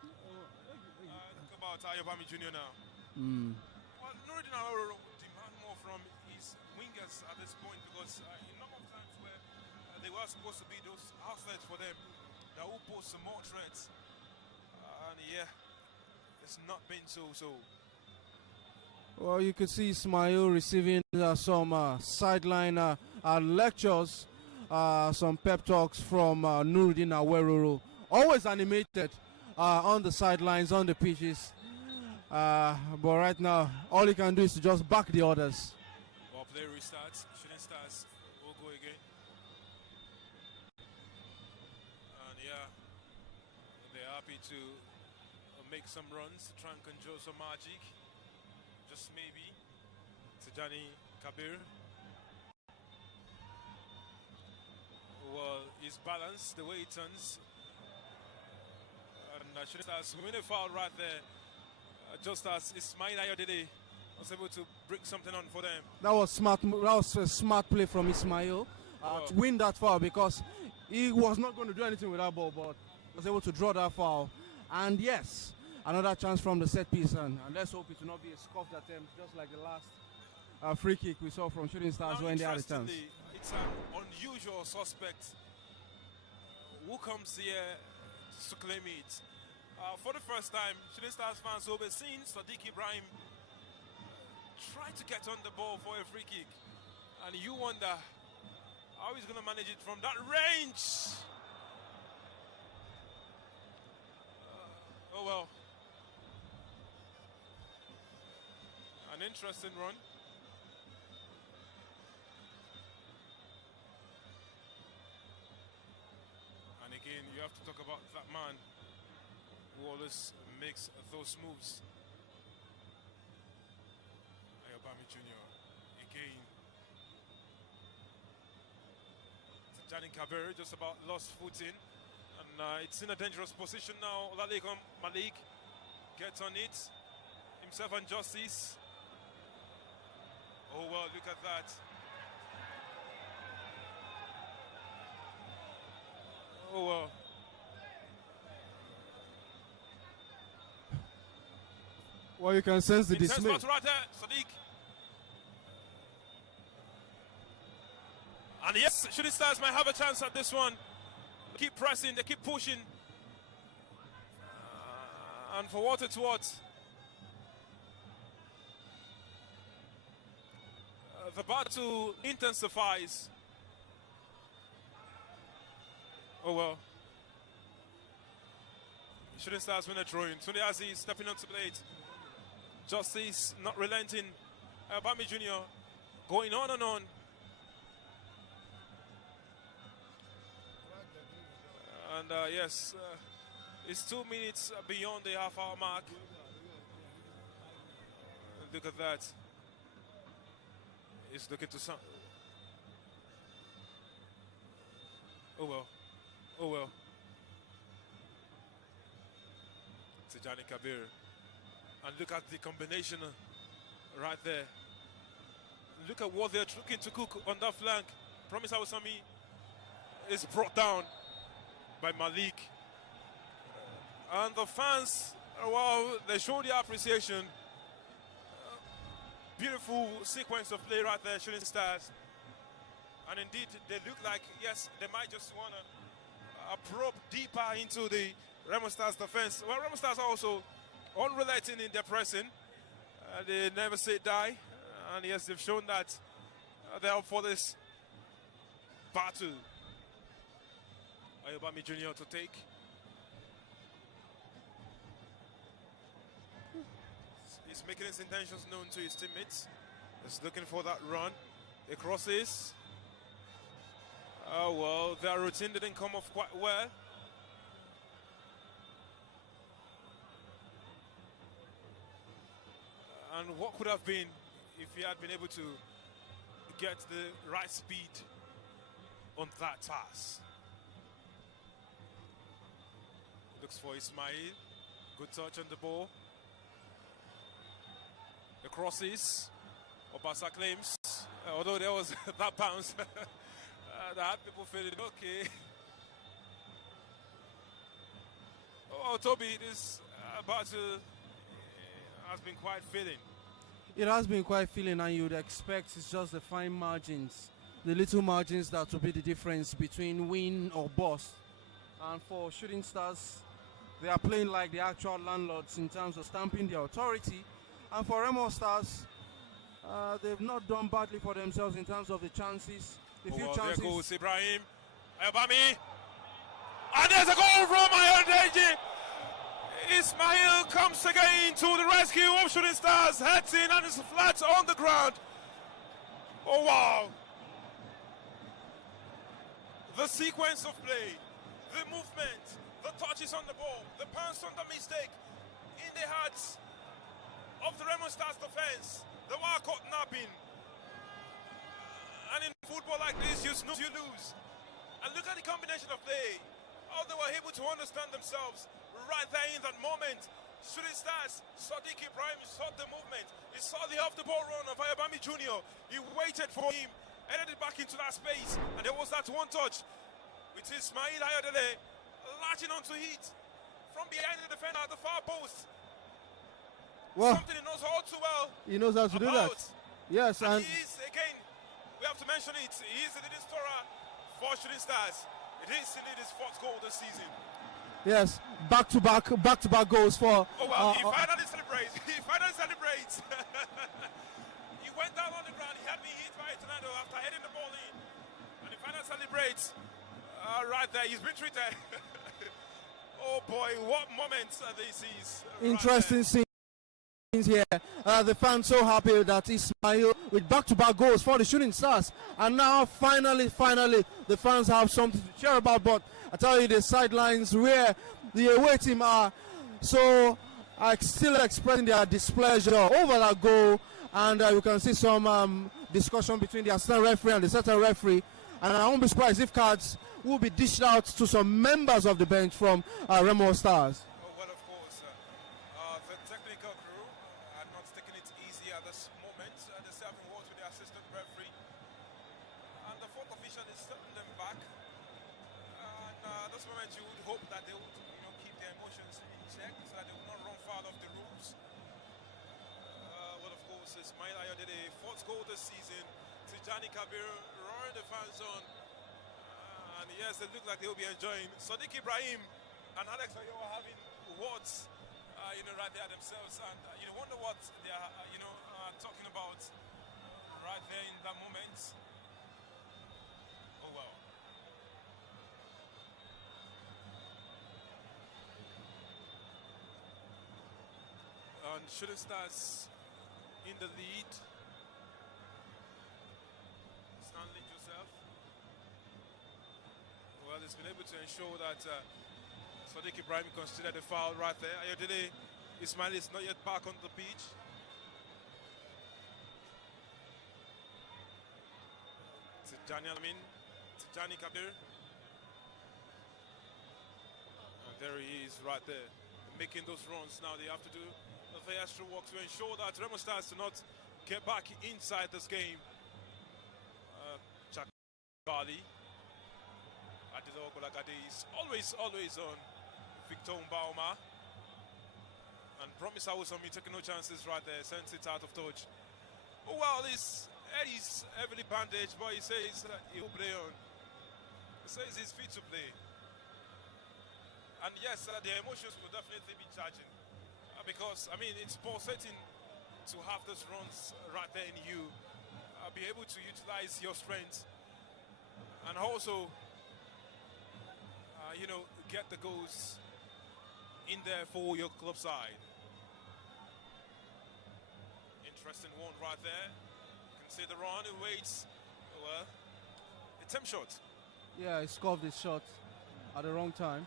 Talk about Ayobami Jr. now. Well, Nuruddin Awero would demand more from his wingers at this point, because in number of times where they were supposed to be those outlets for them that will pose some more threats. And yeah, it's not been so. Well, you could see Ismail receiving some sideline lectures, some pep talks from Nuruddin Awero. Always animated on the sidelines, on the pitches. But right now, all he can do is to just back the orders. Well, play restarts. Shooting Stars will go again. And yeah, they're happy to make some runs to try and conjure some magic. Just maybe. Tijani Kabir. Well, his balance, the way he turns. And Shooting Stars win a foul right there. Just as Ismail Aidede was able to bring something on for them. That was smart. That was a smart play from Ismail to win that foul, because he was not going to do anything with that ball, but was able to draw that foul. And yes, another chance from the set piece, and let's hope it will not be a scuffed attempt, just like the last free kick we saw from Shooting Stars when they had a chance. It's an unusual suspect who comes here to claim it. For the first time, Shooting Stars fans will be seeing Sadiq Ibrahim try to get on the ball for a free kick. And you wonder how he's going to manage it from that range. Oh well. An interesting run. And again, you have to talk about that man who always makes those moves. Ayobami Jr. again. Tijani Kabir just about lost footing, and it's in a dangerous position now. Olalekan Malik gets on it himself, and Justice Look at that. Oh well. Well, you can sense the Intense dismay. battle right there, Sadiq. And yes, Shooting Stars might have a chance at this one. They keep pressing, they keep pushing. And for what it's worth, the battle intensifies. Oh well. Shooting Stars win a drawing. Tunde Aziz stepping onto the plate. Justice not relenting. Bami Jr. going on and on. And yes, it's 2 minutes beyond the half-hour mark. Look at that. He's looking to some. Oh well. Oh well. Tijani Kabir. And look at the combination right there. Look at what they're looking to cook on that flank. Promise Awasami is brought down by Malik. And the fans, well, they show their appreciation. Beautiful sequence of play right there, Shooting Stars. And indeed, they look like, yes, they might just want to probe deeper into the REMO Stars defense. Well, REMO Stars are also unrelenting in their pressing. They never say die. And yes, they've shown that they're up for this battle. Ayobami Jr. to take. He's making his intentions known to his teammates. He's looking for that run. He crosses. Oh well, their routine didn't come off quite well. And what could have been if he had been able to get the right speed on that pass. Looks for Ismail. Good touch on the ball. The crosses. Obasa claims, although there was that bounce, that had people feeling okay. Oh, Toby, this battle has been quite filling. It has been quite filling, and you'd expect it's just the fine margins, the little margins that will be the difference between win or bust. And for Shooting Stars, they are playing like the actual landlords in terms of stamping their authority. And for REMO Stars, they've not done badly for themselves in terms of the chances. The few chances. There goes Ibrahim. Ayobami. And there's a goal from Ayodele. Ismail comes again to the rescue of Shooting Stars. Heads in and is flat on the ground. Oh wow. The sequence of play, the movement, the touches on the ball, the pass on the mistake in the hearts of the REMO Stars defense. They were caught napping. And in football like this, you snooze, you lose. And look at the combination of play. How they were able to understand themselves right there in that moment. Shooting Stars, Sadiq Ibrahim saw the movement. He saw the off-the-ball run of Ayobami Jr. He waited for him, headed it back into that space. And there was that one touch with Ismail Ayodele latching onto it from behind the defender at the far post. Well, something he knows all too well. He knows how to do that. Yes, and he is, again, we have to mention it, he is the leading scorer for Shooting Stars. It is indeed his fourth goal this season. yes, back-to-back goals for. Oh well, he finally celebrates. He finally celebrates. He went down on the ground. He had been hit by a tornado after heading the ball in, and he finally celebrates. Right there, he's been treated. Oh boy, what moments this is! Interesting scenes here. The fans so happy that Ismail with back-to-back goals for the Shooting Stars, and now finally, the fans have something to cheer about. But I tell you, the sidelines where the away team are so still expressing their displeasure over that goal, and you can see some discussion between the assistant referee and the second referee. And I won't be surprised if cards will be dished out to some members of the bench from REMO Stars. Oh, well, of course, the technical crew are not taking it easy at this moment. They're having words with the assistant fourth goal this season. Tijani Kabir roaring the fans on. And yes, they look like they will be enjoying. Sadiq Ibrahim and Alex Oyo are having words, right there themselves. And you wonder what they are, talking about right there in that moment. Oh, well. And Shooting Stars in the lead. Stanley Joseph. Well, it's been able to ensure that Sadiq Ibrahim considered a foul right there. Ayodele Ismail is not yet back on the pitch. Tijani Alamin, Tijani Kabir. And there he is right there, making those runs. Now they have to do the extra work to ensure that REMO Stars do not get back inside this game. Bali. Adizo Golagade is always on Victor Mbauma. And Promise Awusomi taking no chances right there, sends it out of touch. Oh well, he's heavily bandaged, but he says he'll play on. He says he's fit to play. And yes, the emotions will definitely be charging. Because, I mean, it's pulsating to have those runs right there in you. Be able to utilize your strength. And also, get the goals in there for your club side. Interesting one right there. You can see the run, it waits. Well, a temp shot. Yeah, he scored this shot at the wrong time.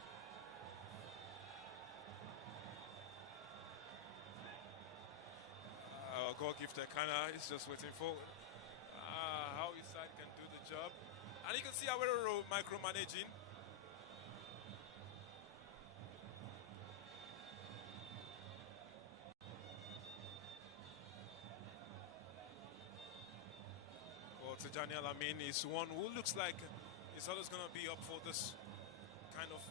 Our goalkeeper Kana is just waiting for how his side can do the job. And you can see Awero micromanaging. Well, Tijani Alamin is one who looks like he's always going to be up for this kind of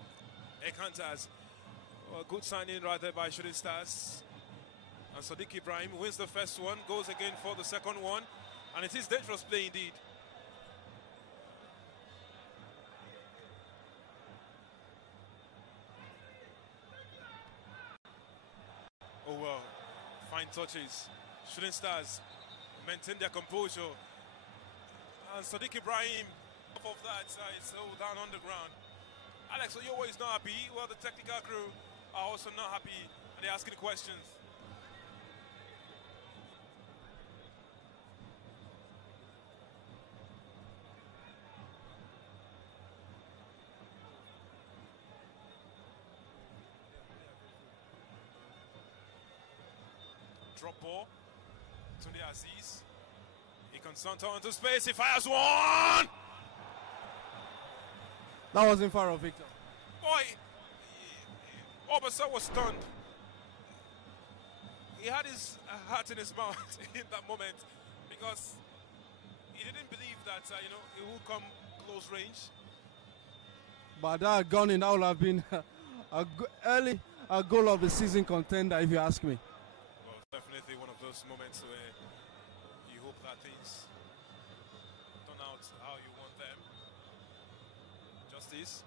encounters. Well, good signing right there by Shooting Stars. And Sadiq Ibrahim wins the first one, goes again for the second one. And it is dangerous play indeed. Oh well, fine touches. Shooting Stars maintain their composure. And Sadiq Ibrahim, off of that, is held down on the ground. Alex Oyowo is not happy. Well, the technical crew are also not happy. And they're asking questions. Drop ball. Tunde Aziz. He can saunter into space. He fires one. That wasn't far off, Victor. Boy, Obasa was stunned. He had his heart in his mouth in that moment because he didn't believe that it would come close range. But that gun in that would have been a goal of the season contender, if you ask me. Well, definitely one of those moments where you hope that things turn out how you want them. Justice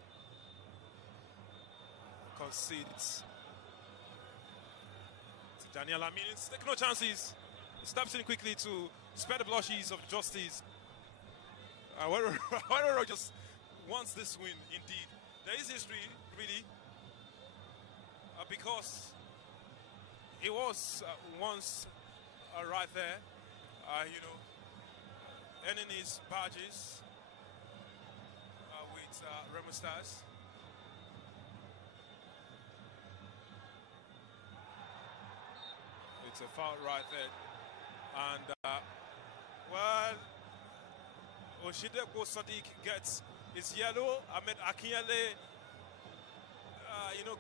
concedes. Daniel Amin take no chances. He steps in quickly to spare the blushes of Justice. Warrior just wants this win indeed. There is history, really, because he was once right there, earning his badges with REMO Stars. It's a foul right there. And, Oshideko Sadiq gets his yellow. Ahmed Akinyele,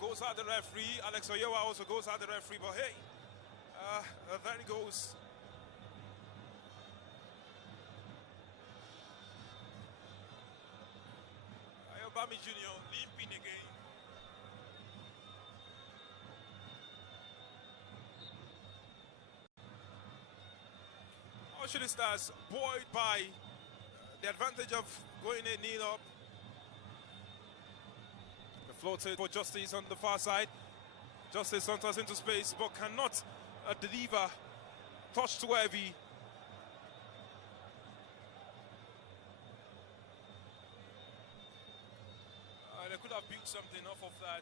goes out the referee. Alex Oyewa also goes out the referee. But hey, there he goes. Ayobami Jr. limping again. Shooting Stars buoyed by the advantage of going a kneel up. The floated for Justice on the far side. Justice saunters into space but cannot deliver. Touch too heavy. They could have built something off of that.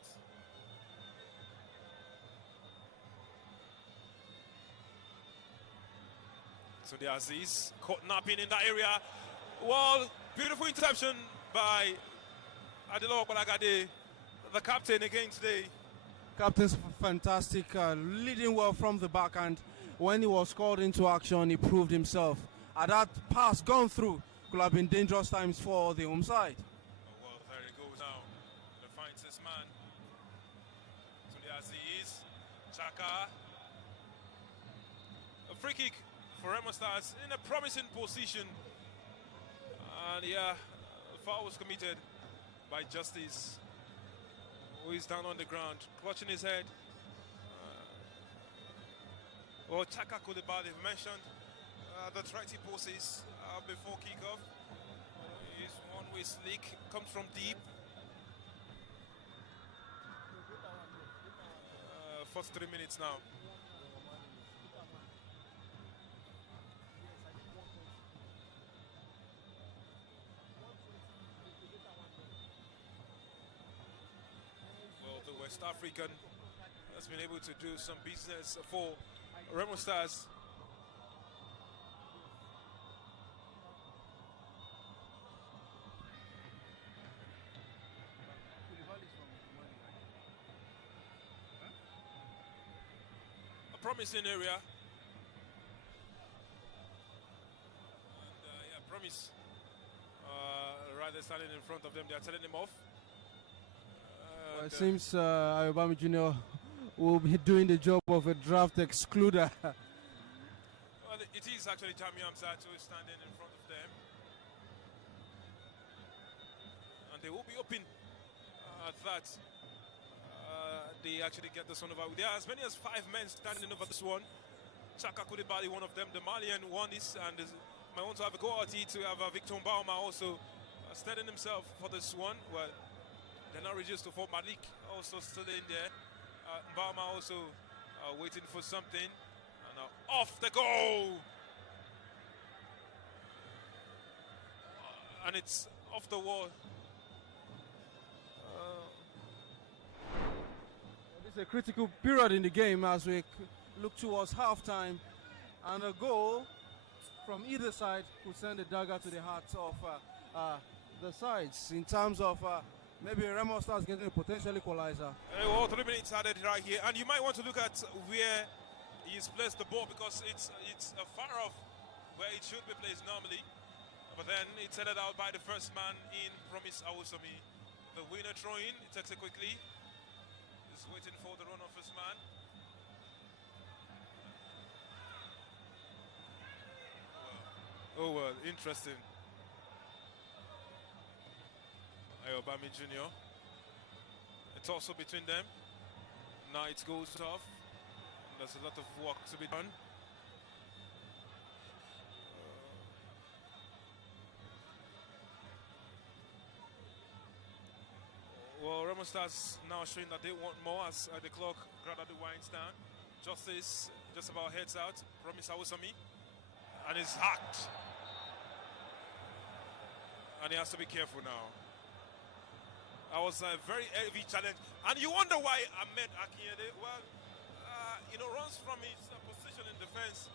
So the Aziz caught napping in that area. Well, beautiful interception by Adilo Balagade, the captain again today. Captain's fantastic, leading well from the back, and when he was called into action, he proved himself. Had that pass gone through, could have been dangerous times for the home side. Oh, well, there he goes now. The finds this man. To the Aziz. Chaka. A free kick for REMO Stars in a promising position. And yeah, the foul was committed by Justice, who is down on the ground, clutching his head. Well, Chaka Koulibaly mentioned the tricky poses before kickoff. His one-way slick comes from deep. First 3 minutes now. Well, the West African has been able to do some business for REMO Stars. A promising area. And yeah, promise. Rather standing in front of them, they are telling them off. Well, it seems Ayobami Jr. will be doing the job of a draft excluder. Well, it is actually Jami Hamzat who is standing in front of them. And they will be open that they actually get this one over. There are as many as 5 men standing over this one. Chaka Koulibaly, one of them, the Malian one is, and might want to have a go at it to have Victor Mbauma also standing himself for this one. Well, they're not reduced to 4. Malik also still in there. Mbauma also waiting for something. And off the goal! And it's off the wall. This is a critical period in the game as we look towards halftime, and a goal from either side could send a dagger to the hearts of the sides in terms of maybe REMO Stars getting a potential equalizer. Well, 3 minutes added right here, and you might want to look at where he's placed the ball, because it's far off where it should be placed normally. But then it's headed out by the first man in, Promise Awosami. The winner throwing, he takes it quickly. He's waiting for the run of his man. Oh well, interesting. Ayobami Jr. It's also between them. Now it goes off. There's a lot of work to be done. Well, REMO Stars now showing that they want more as the clock gradually winds down. Justice just about heads out. Promise Awosami. And it's hacked. And he has to be careful now. That was a very heavy challenge. And you wonder why Ahmed Akinyede, well, runs from his position in defense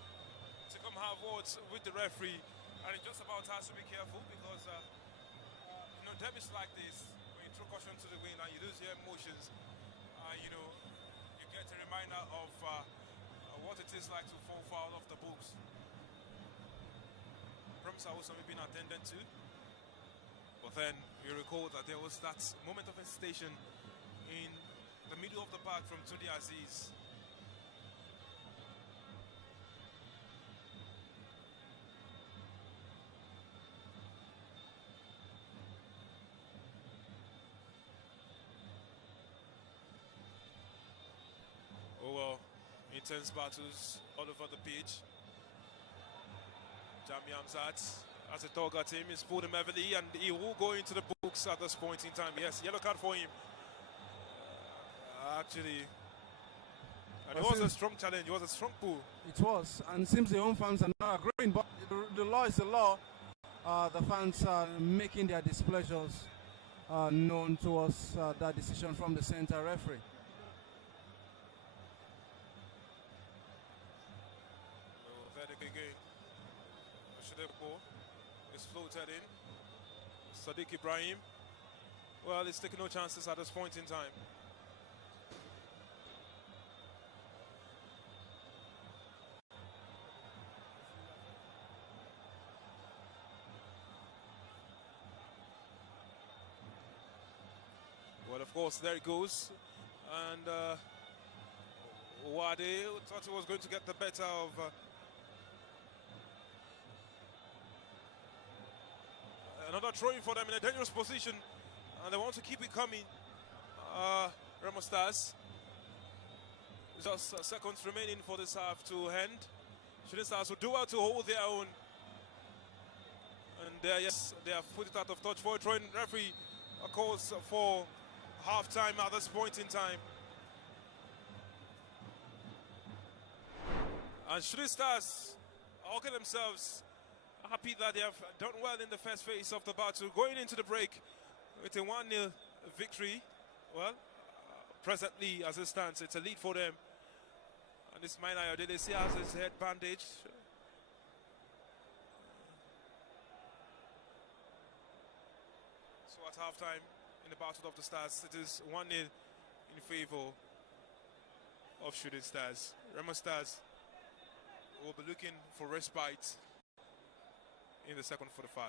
to come have words with the referee. And he just about has to be careful because, derbies like this, when you throw caution to the wind and you lose your emotions, you get a reminder of what it is like to fall foul off the books. Promise Awosami being attended to. But then we recall that there was that moment of hesitation in the middle of the park from Tudi Aziz. Oh well, intense battles all over the pitch. Jami Hamzat as a dog at him. He's pulled him heavily and he will go into the books at this point in time. Yes, yellow card for him. Actually, and it was a strong challenge. It was a strong pull. It was, and seems the home fans are not agreeing, but the law is the law. The fans are making their displeasures known towards that decision from the center referee. Verdict again. Shadeko is floated in. Sadiq Ibrahim. Well, he's taking no chances at this point in time. Well, of course, there it goes. And Wade thought he was going to get the better of another throwing for them in a dangerous position. And they want to keep it coming. REMO Stars. Just seconds remaining for this half to end. Shooting Stars will do well to hold their own. And yes, they have put it out of touch for a throwing. Referee calls for half-time at this point in time. And Shooting Stars are looking themselves happy that they have done well in the first phase of the battle, going into the break with a 1-0 victory. Well, presently as it stands, it's a lead for them. And this Ismail Ayodele has his head bandaged. So at half-time in the Battle of the Stars, it is 1-0 in favor of Shooting Stars. REMO Stars will be looking for respite in the second 45.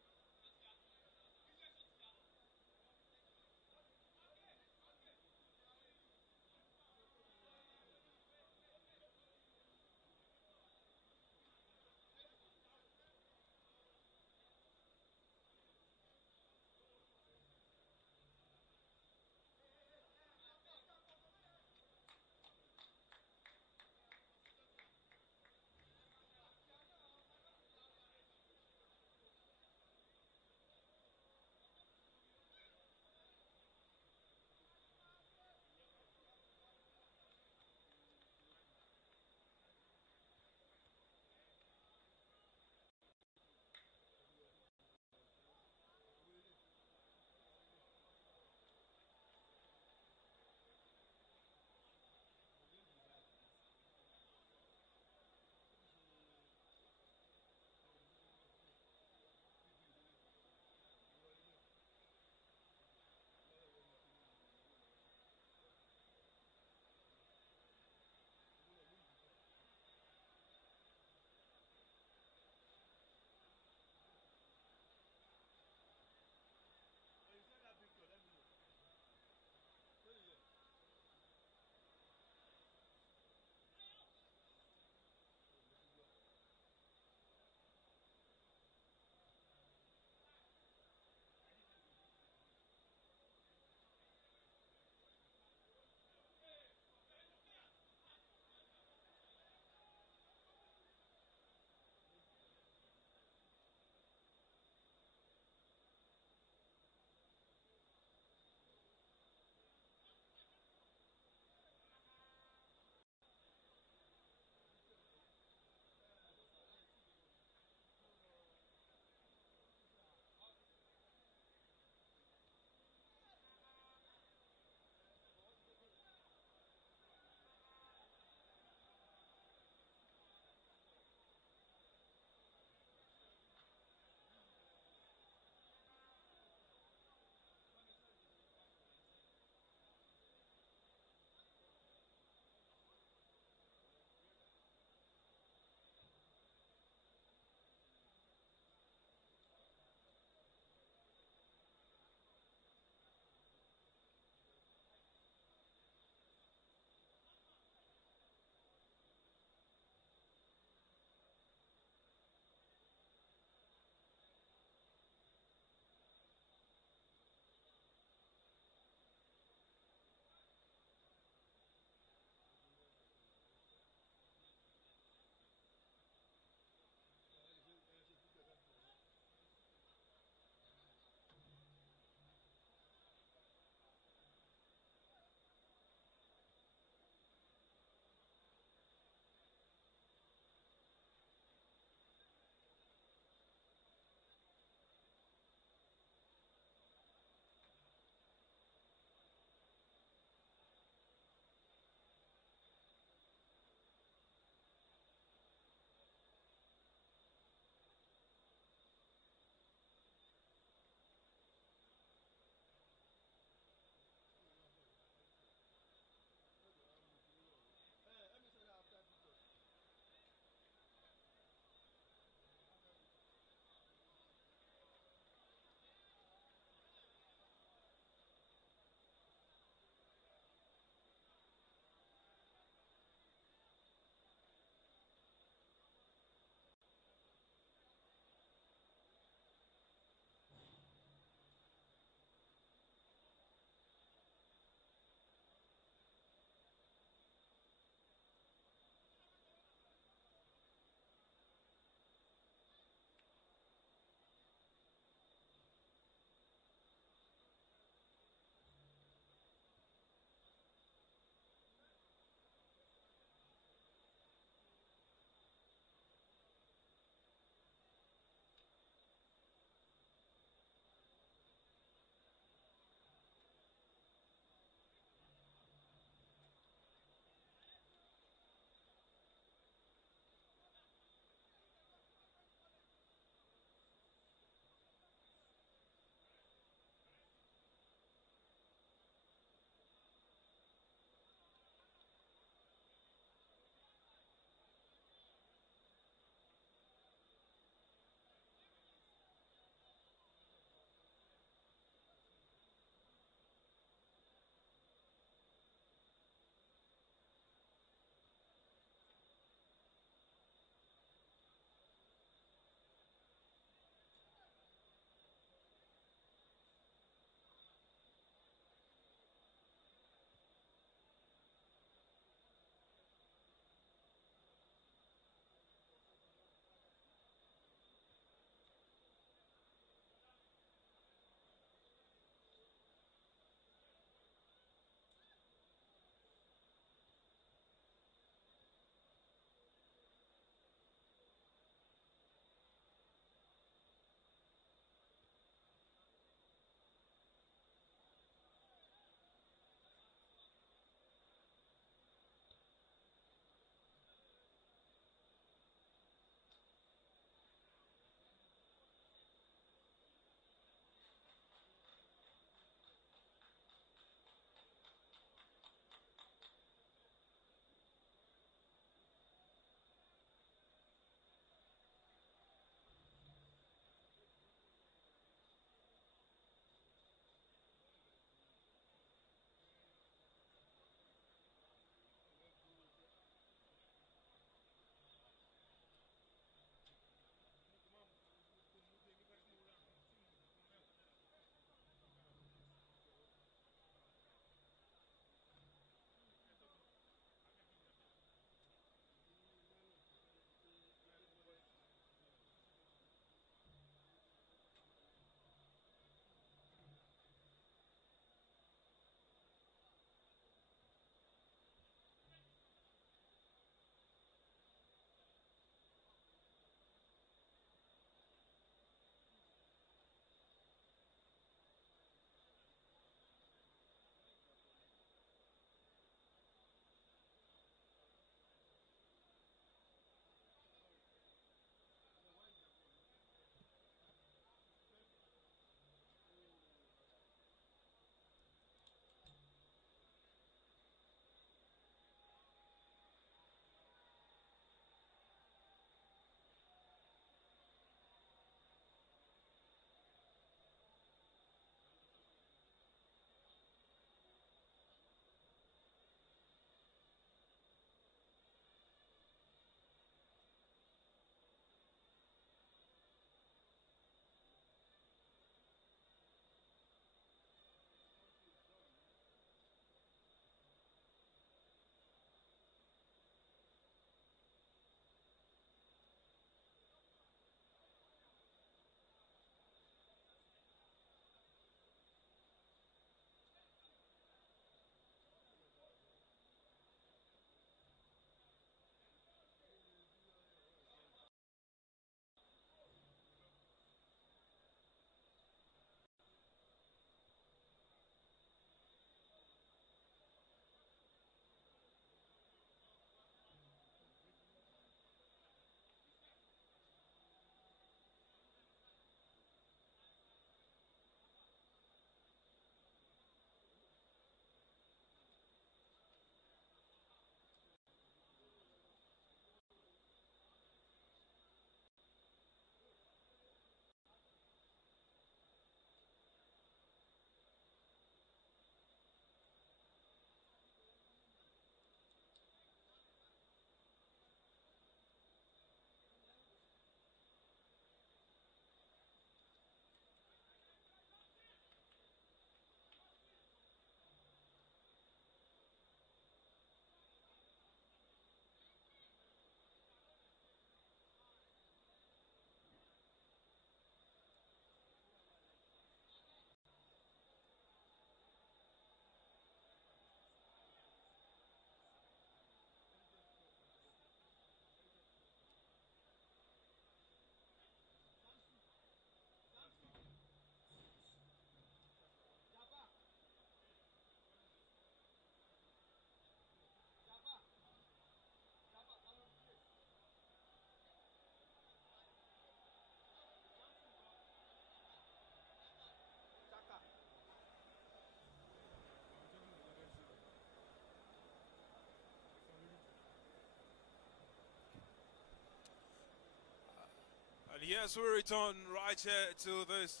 Yes, we return right here to this.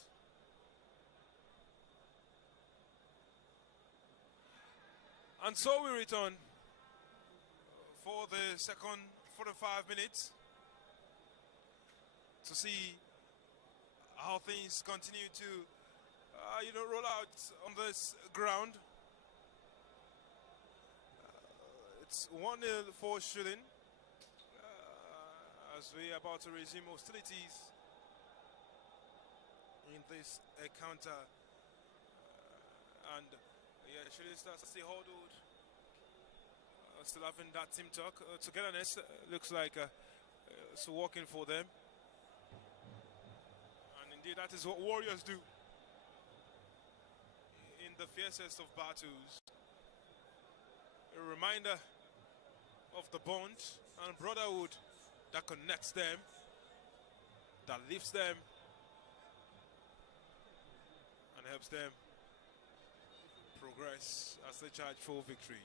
And so we return for the second 45 minutes to see how things continue to, roll out on this ground. It's 1-0 for shooting as we are about to resume hostilities in this encounter. And shooting stars still huddled, still having that team talk. Togetherness looks like it's working for them. And indeed, that is what warriors do in the fiercest of battles. A reminder of the bond and brotherhood that connects them, that lifts them, and helps them progress as they charge for victory.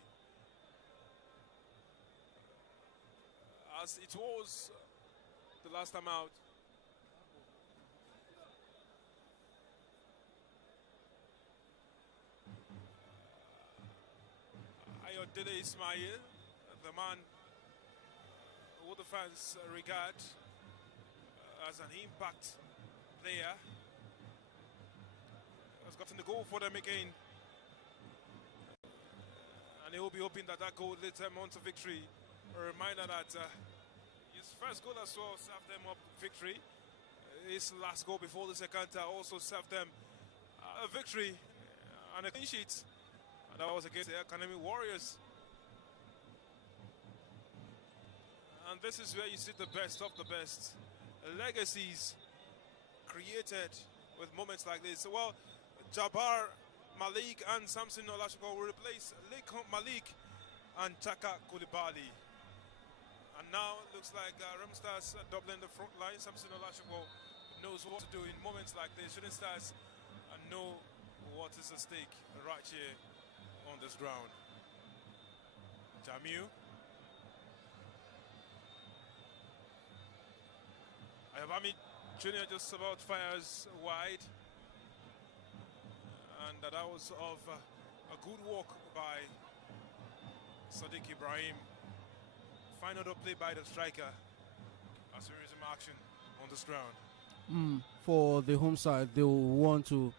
As it was the last time out, Ayodele Ismail, the man who the fans regard as an impact player, has gotten the goal for them again. And he will be hoping that that goal leads them on to victory. A reminder that his first goal as well served them up victory. His last goal before the second also served them a victory and a clean sheet. And that was against the Academy Warriors. And this is where you see the best of the best. Legacies created with moments like this. Well, Jabbar Malik and Samson Olashiko will replace Malik and Chaka Koulibaly. And now it looks like REMO Stars doubling the front line. Samson Olashiko knows what to do in moments like this. Shooting Stars know what is at stake right here on this ground. Jamiu. Ayobami Jr. just about fires wide. And that was of a good walk by Sadiq Ibrahim. Final play by the striker as we resume action on this ground. For the home side, they will want to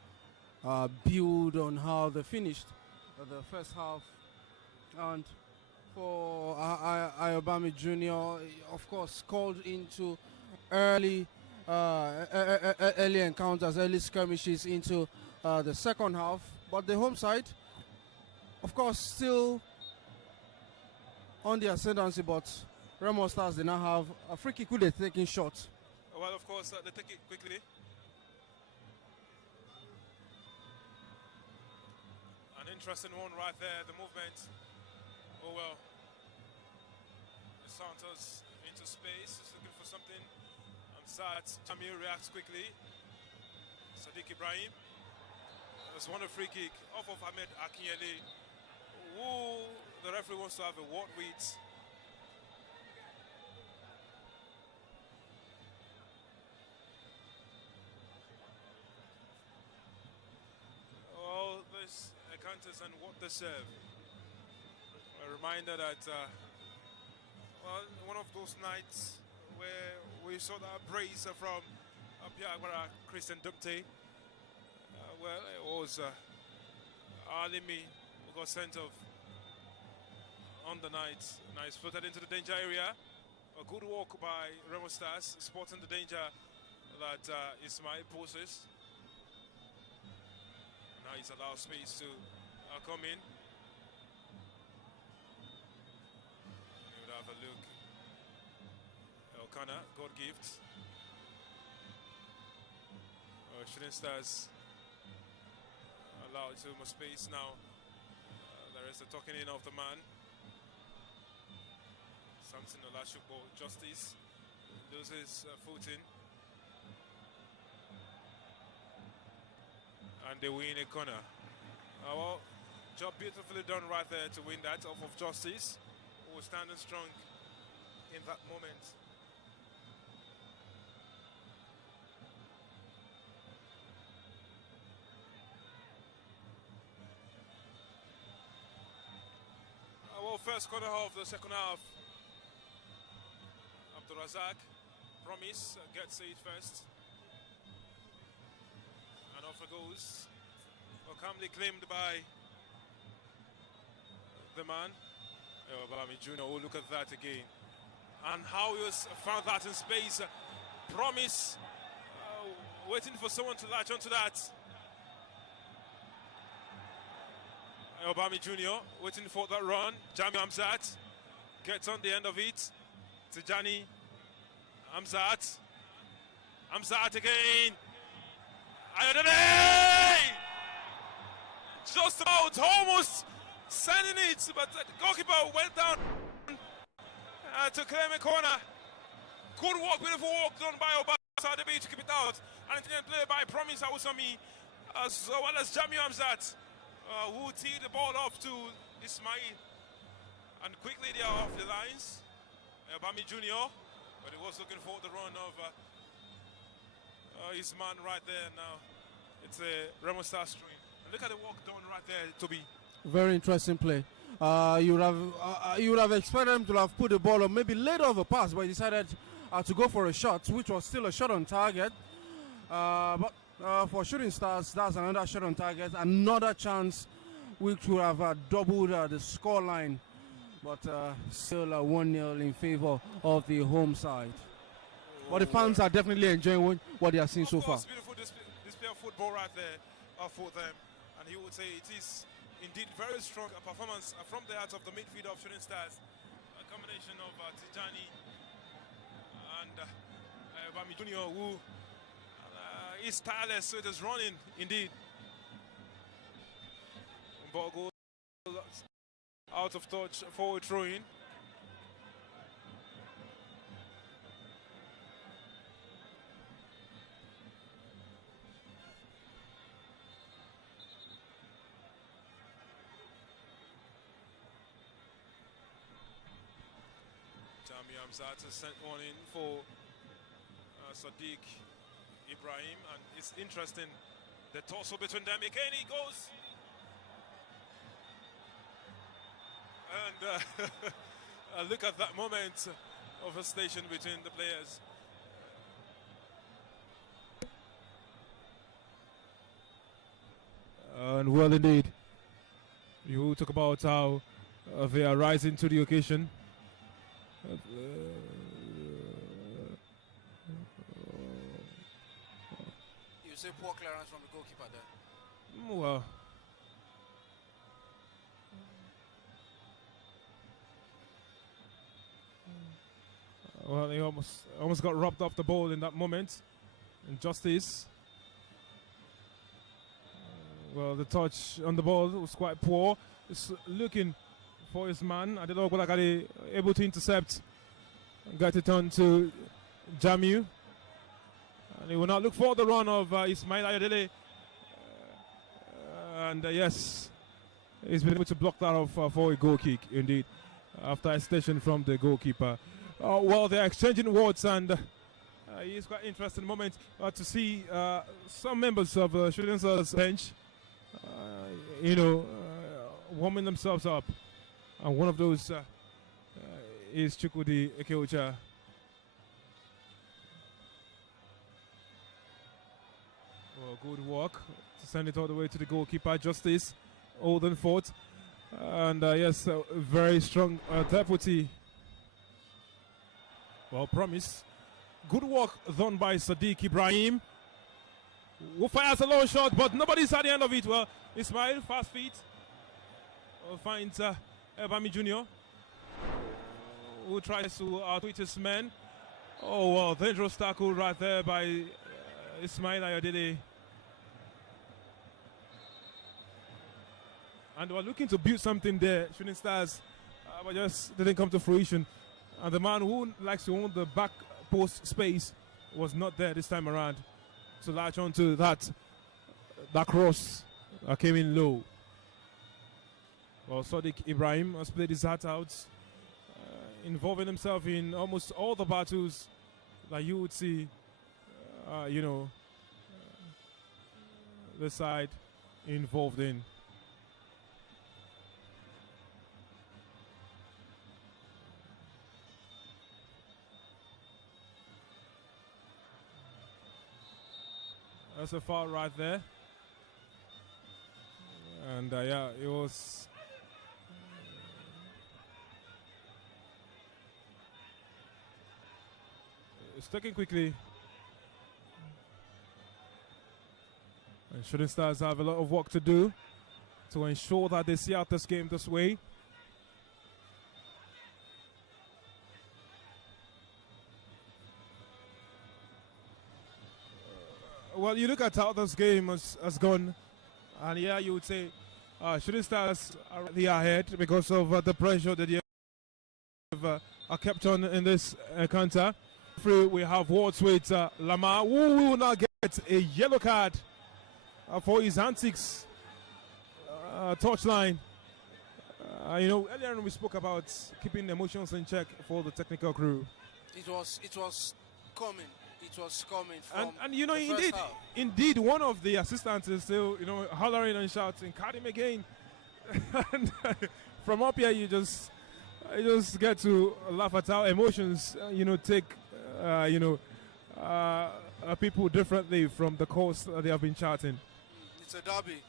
build on how they finished the first half. And for Ayobami Jr., of course, called into early encounters, early skirmishes into the second half. But the home side, of course, still on the ascendancy, but REMO Stars did not have a free kick. Could they taking shots? Well, of course, they take it quickly. An interesting one right there, the movement. Oh well. Santos into space, is looking for something. Sat Jamil reacts quickly. Sadiq Ibrahim has won a free kick off of Ahmed Akinyele, who the referee wants to have a word with. Well, this encounters and what they serve. A reminder that, one of those nights where we saw that brace from Pierre Christian Dupte. Well, it was Alimi who got sent off on the night. Nice floated into the danger area. A good walk by REMO Stars, spotting the danger that Ismail poses. Now he's allowed space to come in. You would have a look. Elkanah, God gift. Shooting Stars allowed to more space now. There is the tucking in of the man. Samson Olashukbo, Justice, loses footing. And they win a corner. Well, job beautifully done right there to win that off of Justice, who was standing strong in that moment. first corner of the second half. Abdurazak, Promise, gets it first. And off it goes. Well, calmly claimed by the man. Obami Jr. will look at that again. And how he was found that in space. Promise, waiting for someone to latch onto that. Obami Jr. waiting for that run. Jami Hamzat gets on the end of it. Tijani Hamzat. Hamzat again. Ayodele! Just about, almost sending it, but the goalkeeper went down to claim a corner. Good work, beautiful work done by Obasa Adebi to keep it out. And it's play by Promise Awusami as well as Jami Hamzat, who teed the ball off to Ismail. And quickly they are off the lines. Obami Jr., but he was looking for the run of his man right there now. It's a REMO Star stream. And look at the work done right there, Toby. Very interesting play. You would have expected him to have put the ball or maybe laid off a pass, but he decided to go for a shot, which was still a shot on target. But for Shooting Stars, that's another shot on target, another chance which would have doubled the score line. But still 1-0 in favor of the home side. But the fans are definitely enjoying what they are seeing so far. Beautiful display of football right there for them. And he would say it is indeed very strong performance from the heart of the midfield of Shooting Stars. A combination of Tijani and Obami Jr., who is tireless, so it is running indeed. Ball goes out of touch, forward throwing. Jami Hamzat has sent one in for Sadiq Ibrahim, and it's interesting, the tussle between them. Again he goes, and look at that moment of hesitation between the players. And well, indeed, you talk about how they are rising to the occasion. You say poor clearance from the goalkeeper there. Well, he almost got robbed off the ball in that moment. Injustice. Well, the touch on the ball was quite poor. He's looking for his man. I don't know what I able to intercept. Got it on to Jamu. And he will not look for the run of Ismail Ayodele. And yes, he's been able to block that off for a goal kick, indeed, after hesitation from the goalkeeper. Well, they're exchanging words, and it's quite interesting moment to see some members of Shooting Stars bench, warming themselves up. And one of those is Chukwudi Ekeocha. Well, good work to send it all the way to the goalkeeper, Justice Oldenfort. And yes, very strong deputy. Well, Promise. Good work done by Sadiq Ibrahim, who fires a long shot, but nobody's at the end of it. Well, Ismail, fast feet, finds Obami Jr., who tries to outwit his man. Oh, well, dangerous tackle right there by Ismail Ayodele. And they were looking to build something there, Shooting Stars, but just didn't come to fruition. And the man who likes to own the back post space was not there this time around to latch onto that cross that came in low. Well, Sadiq Ibrahim has played his heart out, involving himself in almost all the battles that you would see, the side involved in. That's a foul right there. And yeah, it was. It's taken quickly. And Shooting Stars have a lot of work to do to ensure that they see out this game this way. Well, you look at how this game has gone, and yeah, you would say Shooting Stars are the ahead because of the pressure that they have kept on in this encounter. We have words with Lamar, who will now get a yellow card for his antics touchline. You know, earlier we spoke about keeping emotions in check for the technical crew. It was coming. It was coming from and you know, the first half. indeed, one of the assistants is still, you know, hollering and shouting, "Card him again!" And from up here, you just get to laugh at how emotions, you know, take, people differently from the course that they have been charting. It's a derby.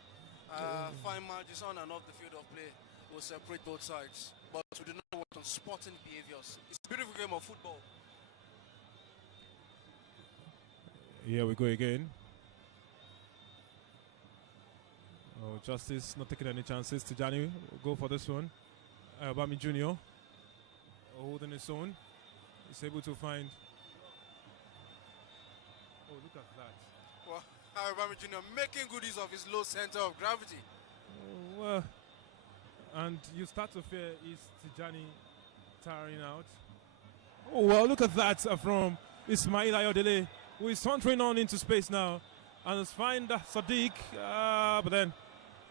Fine margins on and off the field of play will separate both sides, but we do not work on sporting behaviors. It's a beautiful game of football. Here we go again. Oh, Justice not taking any chances. Tijani will go for this one. Bami Jr. holding his own. He's able to find. Oh, look at that. Well, Bami Jr. making good use of his low center of gravity. Well, and you start to fear is Tijani tiring out. Oh, well, look at that from Ismail Ayodele, who is sauntering on into space now, and has found Sadiq, but then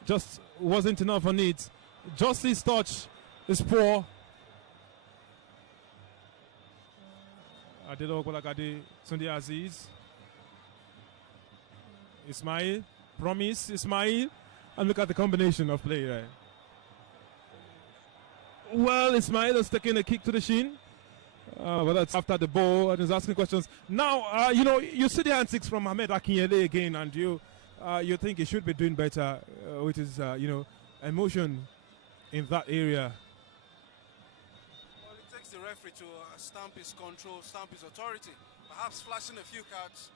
just wasn't enough on it. Justice touch is poor. Adelo Bolagade, Tunde Aziz. Ismail, promise Ismail, and look at the combination of play there. Well, Ismail has taken a kick to the shin. But that's after the ball and is asking questions. Now, you know, you see the antics from Ahmed Akinyele again, and you think he should be doing better with his, emotion in that area. Well, it takes the referee to stamp his control, stamp his authority. Perhaps flashing a few cards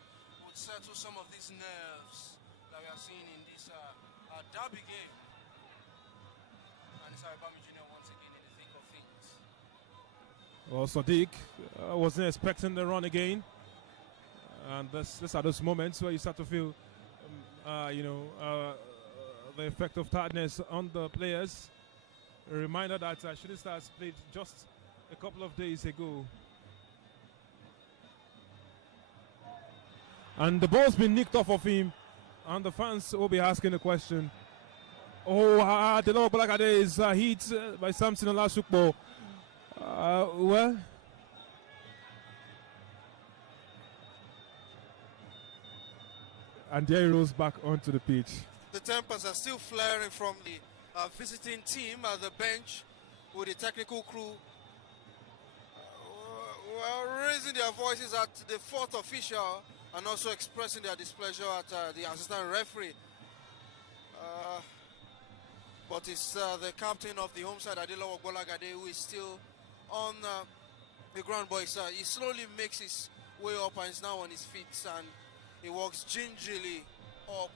would settle some of these nerves that we are seeing in this derby game. And it's Ibami Jr. once again in the thick of things. Well, Sadiq wasn't expecting the run again. And these are those moments where you start to feel, the effect of tiredness on the players. A reminder that Shooting Stars played just a couple of days ago. And the ball's been nicked off of him. And the fans will be asking the question. Oh, Adelo Bolagade is hit by Samson Olasukbo. Well, and there he rolls back onto the pitch. The tempers are still flaring from the visiting team at the bench with the technical crew. Raising their voices at the fourth official and also expressing their displeasure at the assistant referee. But it's the captain of the home side, Adelo Bolagade, who is still on the ground, but he slowly makes his way up and is now on his feet, and he walks gingerly up.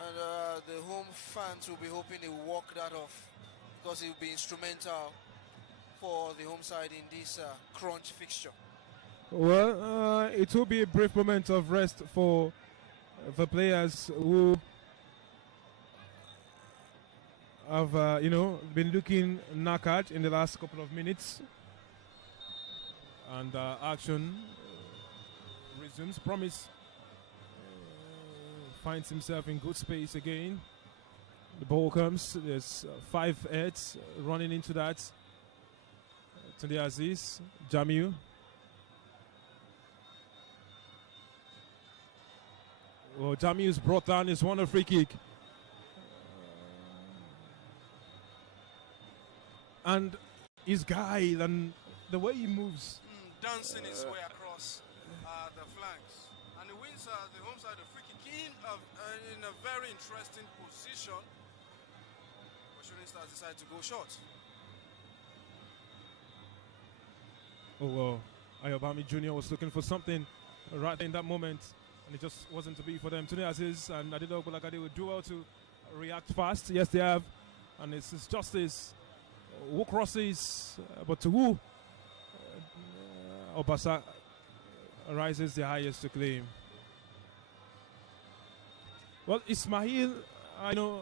And the home fans will be hoping he will walk that off, because he will be instrumental for the home side in this crunch fixture. Well, it will be a brief moment of rest for the players who have, been looking knackered in the last couple of minutes. And action resumes. Promise finds himself in good space again. The ball comes. There's 5 heads running into that. Tunde Aziz, Jamiu. Well, Jamiu's brought down. He's won a free kick. And his guile and the way he moves. Dancing his way across the flanks. And he wins the in a very interesting position. But Shooting Stars decided to go short. Oh, well, Ayobami Jr. was looking for something right in that moment, and it just wasn't to be for them. Today, Aziz and Adido Bolagade will do well to react fast. Yes, they have. And it's justice. Who crosses, but to who? Obasa rises the highest to claim. Well, Ismail, I know,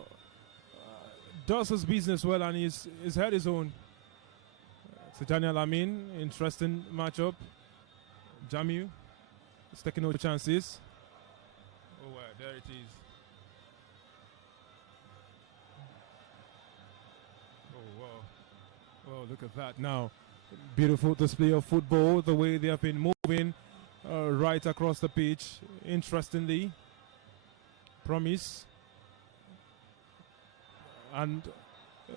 does his business well, and he's had his own. Daniel Amin, interesting matchup. Jamiu is taking no chances. Oh, there it is. Oh, wow. Oh, look at that now. Beautiful display of football, the way they have been moving right across the pitch. Interestingly, promise. And,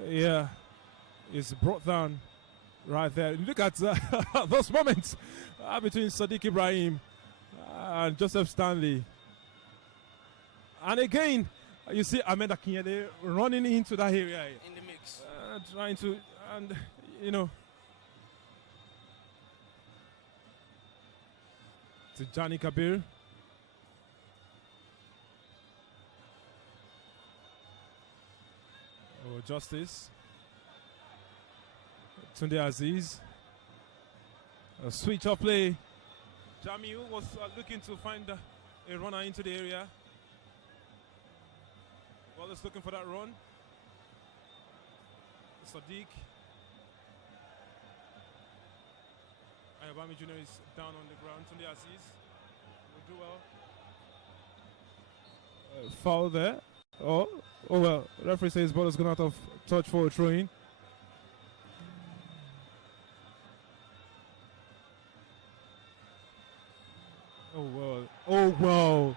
yeah, it's brought down. Right there. Look at those moments between Sadiq Ibrahim and Joseph Stanley. And again, you see Ahmed Akinyele running into that area. In the mix. Trying to, and you know, Tijani Kabir. Oh, justice. Tunde Aziz. A switch of play. Jamiu was looking to find a runner into the area. Well, he's looking for that run. Sadiq. Ayobami Jr. is down on the ground. Tunde Aziz will do well. Foul there. Oh well. Referee says ball has gone out of touch for a throw-in. Oh, wow.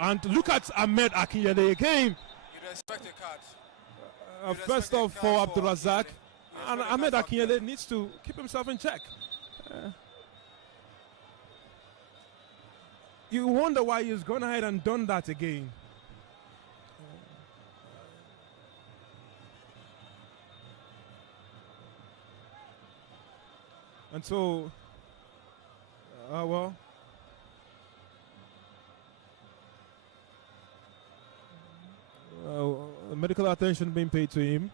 And look at Ahmed Akinyele again. You'd expect a card. First off for Abdulrazak. And Ahmed Akinyele needs to keep himself in check. You wonder why he's gone ahead and done that again. And so, well. Medical attention being paid to him.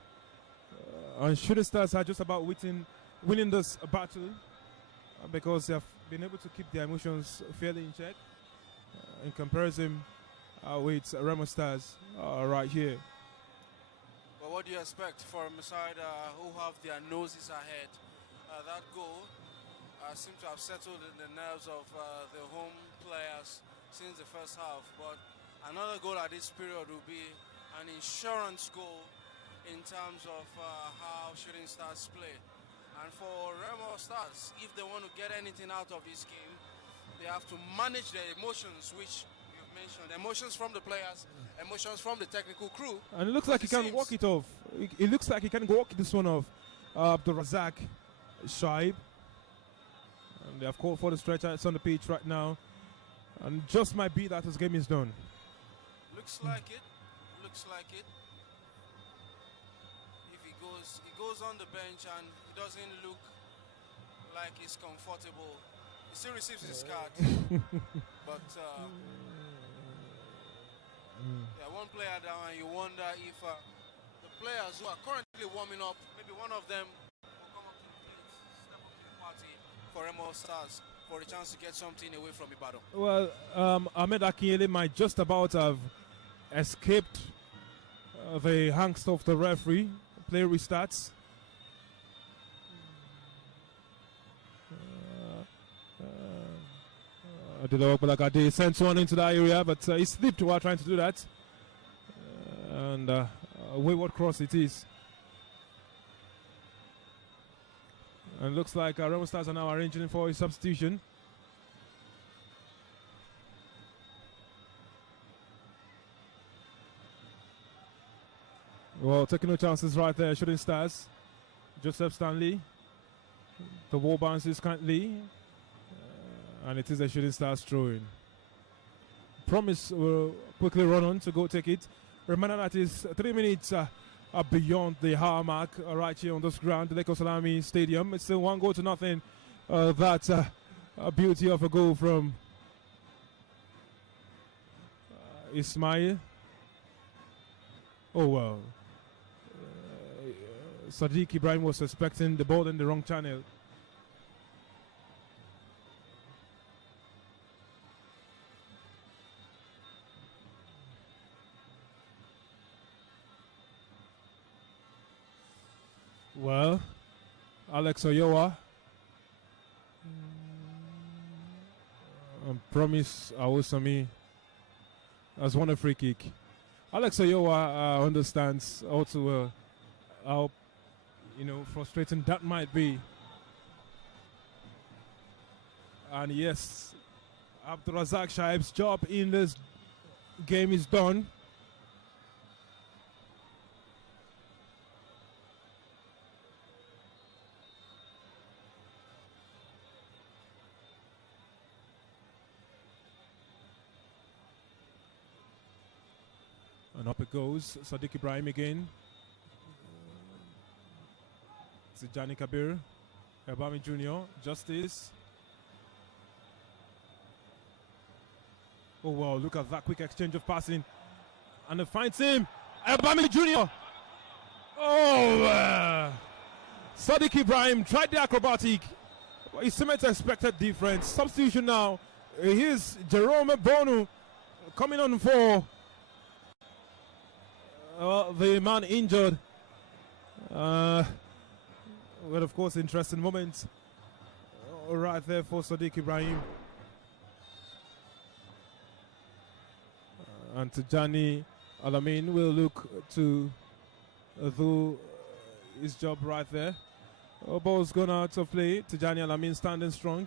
And Shooting Stars are just about winning this battle because they have been able to keep their emotions fairly in check in comparison with REMO Stars right here. But what do you expect from a side who have their noses ahead? That goal seems to have settled in the nerves of the home players since the first half. But another goal at this period will be an insurance goal in terms of how Shooting Stars play. And for REMO Stars, if they want to get anything out of this game, they have to manage their emotions, which you've mentioned. Emotions from the players, emotions from the technical crew. And it looks like he can walk it off. It looks like he can walk this one off. Abdulrazak Shaib. And they have called for the stretcher. It's on the pitch right now. And just might be that his game is done. Looks like it. Looks like it. If he goes on the bench and he doesn't look like he's comfortable, he still receives his card. But yeah, one player down, and you wonder if the players who are currently warming up, maybe one of them will come up to the plate, step up to the party for REMO Stars for a chance to get something away from Ibadan. Well, Ahmed Akinyele might just about have escaped the angst of the referee. Play restarts. Bolagade sent one into that area, but he slipped while trying to do that. And a wayward cross it is. And looks like REMO Stars are now arranging for a substitution. Well, taking no chances right there, Shooting Stars. Joseph Stanley. The ball bounces currently. And it is a Shooting Stars throw-in. Promise will quickly run on to go take it. Remember that is 3 minutes beyond the hour mark right here on this ground, the Lake Salami Stadium. It's still 1-0. That's a beauty of a goal from Ismail. Oh, well. Sadiq Ibrahim was suspecting the ball in the wrong channel. Well, Alex Oyowa Promise Awosami has won a free kick. Alex Oyowa understands all too well how frustrating that might be. And yes, Abdurazak Shaib's job in this game is done. And up it goes, Sadiq Ibrahim again. Tijani Kabir, Ebami Jr., Justice. Oh wow, look at that quick exchange of passing. And it finds him, Ebami Jr. Oh, Sadiq Ibrahim tried the acrobatic. His teammates expected difference. Substitution now. Here's Jerome Bonu coming on for the man injured. Well, of course, interesting moment right there for Sadiq Ibrahim. And Tijani Alamin will look to do his job right there. Ball's gone out of play. Tijani Alamin standing strong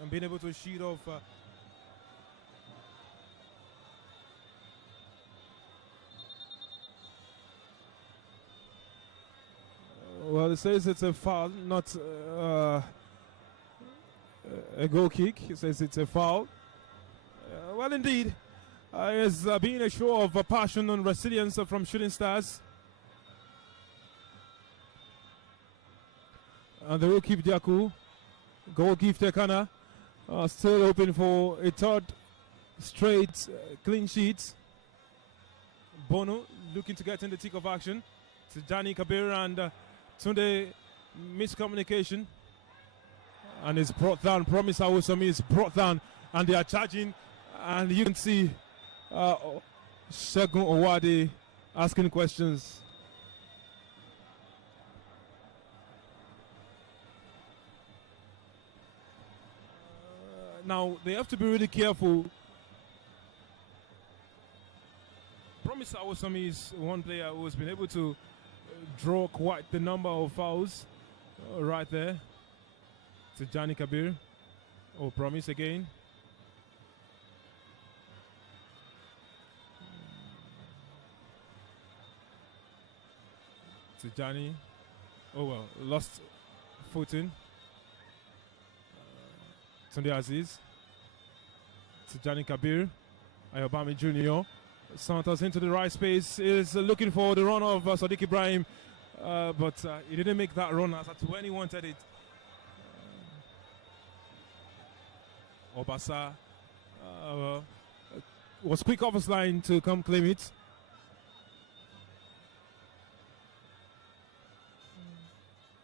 and being able to shoot off. Well, it says it's a foul, not a goal kick. It says it's a foul. Well, indeed, it's been a show of passion and resilience from Shooting Stars. And the rookie Diaku, goalkeeper Tekana, still hoping for a third straight clean sheet. Bono looking to get in the thick of action. Tijani Kabir and Tunde miscommunication, and it's brought down. Promise Awosami is brought down, and they are charging, and you can see Shegun Owade asking questions. Now they have to be really careful. Promise Awosami is one player who has been able to draw quite the number of fouls right there. To Tijani Kabir. Oh, Promise again. Tijani. Oh well, lost footing. Tunde Aziz. Tijani Kabir. Ayobami Jr. Santos into the right space, is looking for the run of Sadiq Ibrahim, but he didn't make that run as to when he wanted it. Obasa was quick off his line to come claim it.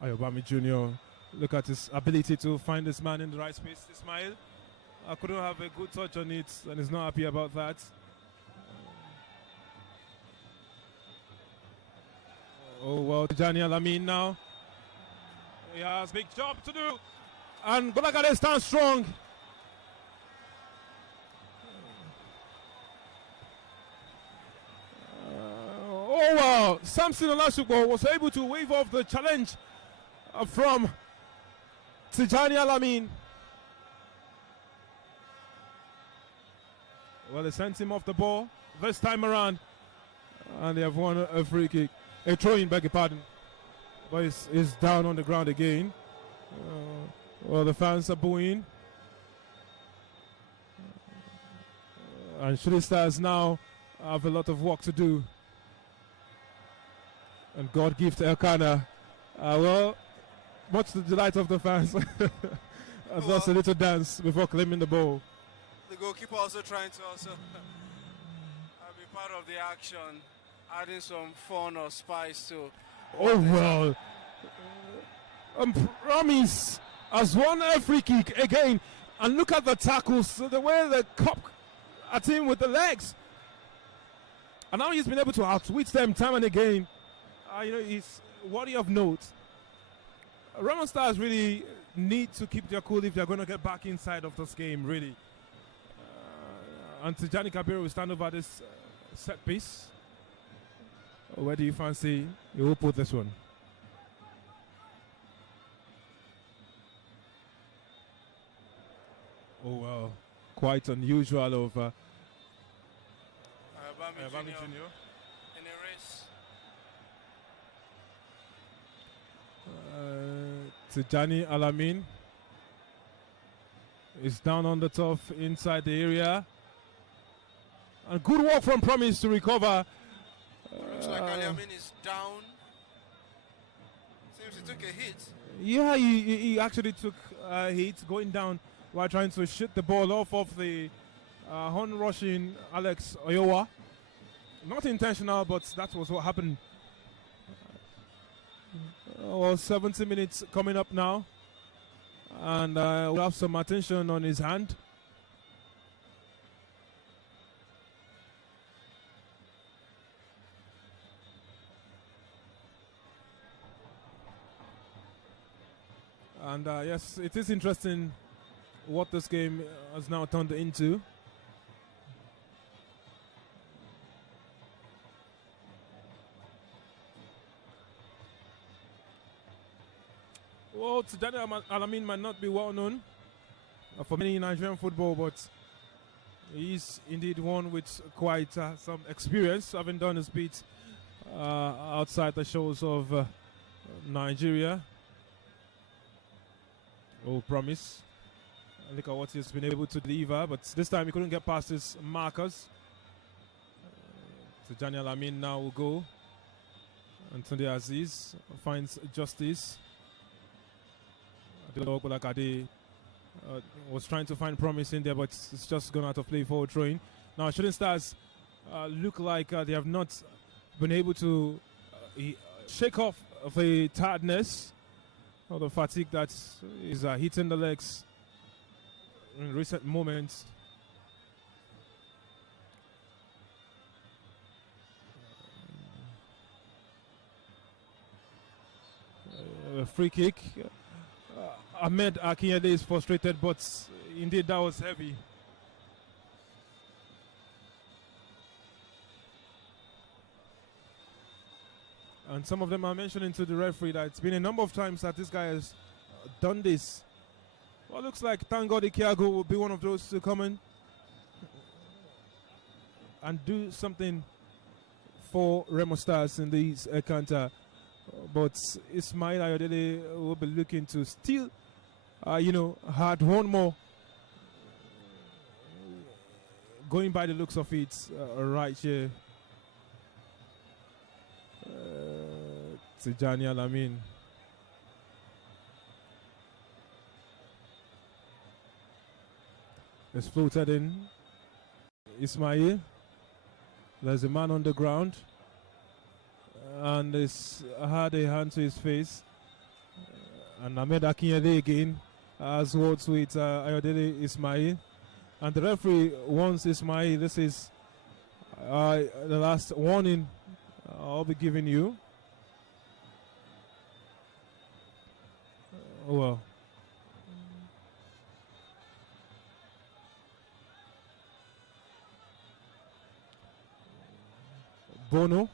Ayobami Jr., look at his ability to find this man in the right space. Ismail couldn't have a good touch on it and is not happy about that. Oh, well, Tijani Alamin now. He has a big job to do. And Bolagade stands strong. Oh, wow. Samson Olasupo was able to wave off the challenge from Tijani Alamin. Well, they sent him off the ball this time around. And they have won a free kick. A throw-in, beg your pardon. But it's down on the ground again. Well, the fans are booing. And Shooting Stars now have a lot of work to do. And God give to Elkanah. Well, much to the delight of the fans. That's a little dance before claiming the ball. The goalkeeper also trying to also be part of the action, adding some fun or spice to. Oh well. Promise has won a free kick again. And look at the tackles, the way the cop at him with the legs. And now he's been able to outwit them time and again. He's worthy of note. Remo Stars really need to keep their cool if they're going to get back inside of this game, really. And Tijani Kabir will stand over this set piece. Where do you fancy you will put this one? Oh, well, quite unusual of Bami Bami Junior Junior. in a race. Tijani Alamin is down on the turf inside the area. And good work from Promise to recover. Looks like Alamin is down. Seems he took a hit. Yeah, he actually took a hit going down while trying to shoot the ball off of the horn rushing Alex Oyowa. Not intentional, but that was what happened. Well, 70 minutes coming up now. And we'll have some attention on his hand. And yes, it is interesting what this game has now turned into. Well, Tijani Alamin might not be well known for many in Nigerian football, but he's indeed one with quite some experience, having done his bit outside the shores of Nigeria. Oh, Promise. Look at what he's been able to deliver, but this time he couldn't get past his markers. Tijani Alamin now will go. Anthony Aziz finds justice. Bolakade was trying to find Promise in there, but it's just gone out of play for a throw-in. Now, Shooting Stars look like they have not been able to shake off the tiredness or the fatigue that is hitting the legs in recent moments. Free kick. Ahmed Akinyede is frustrated, but indeed that was heavy. And some of them are mentioning to the referee that it's been a number of times that this guy has done this. Well, looks like thank God Ikiago will be one of those to come in and do something for Remo Stars in these encounter. But Ismail Ayodele will be looking to still, had one more. Going by the looks of it, right here. Tijani Alamin. It's floated in. Ismail. There's a man on the ground. And it's had a hand to his face. And Ahmed Akinyede again has words with Ayodele Ismail. And the referee warns Ismail, this is the last warning I'll be giving you. Well. Bono.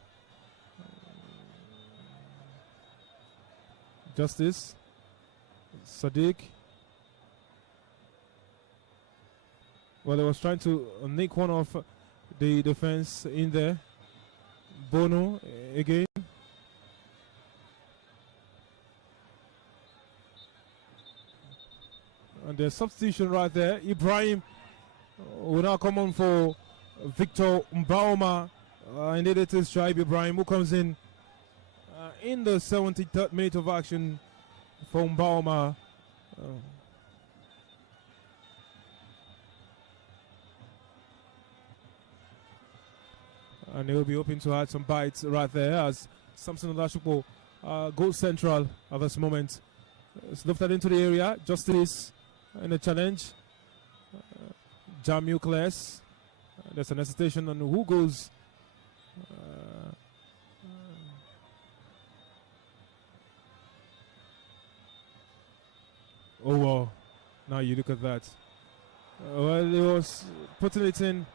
Justice. Sadiq. Well, he was trying to nick one of the defense in there. Bono again. And the substitution right there. Ibrahim will now come on for Victor Mbaoma. Indeed, it is Shaib Ibrahim who comes in the 73rd minute of action for Mbaoma. And he'll be hoping to add some bites right there as Samson Olashupo goes central at this moment. It's lifted into the area. Justice in a challenge. Jamu Class. There's an hesitation on who goes. Oh, wow. Now you look at that. Well, he was putting it in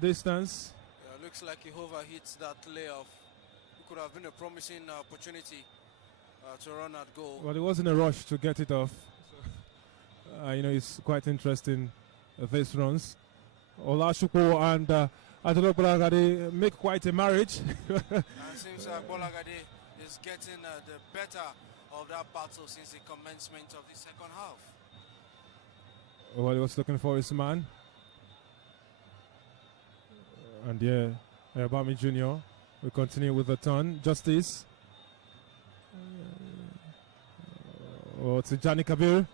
distance. Yeah, looks like he overhits that layoff. It could have been a promising opportunity to run at goal. Well, he was in a rush to get it off. So, it's quite interesting, these runs. Olashupo and Adolo Bolagade make quite a marriage. And it seems Bolagade is getting the better of that battle since the commencement of the second half. Well, he was looking for his man. And yeah, Ayobami Jr. will continue with the turn. Justice. To Jani Kabir.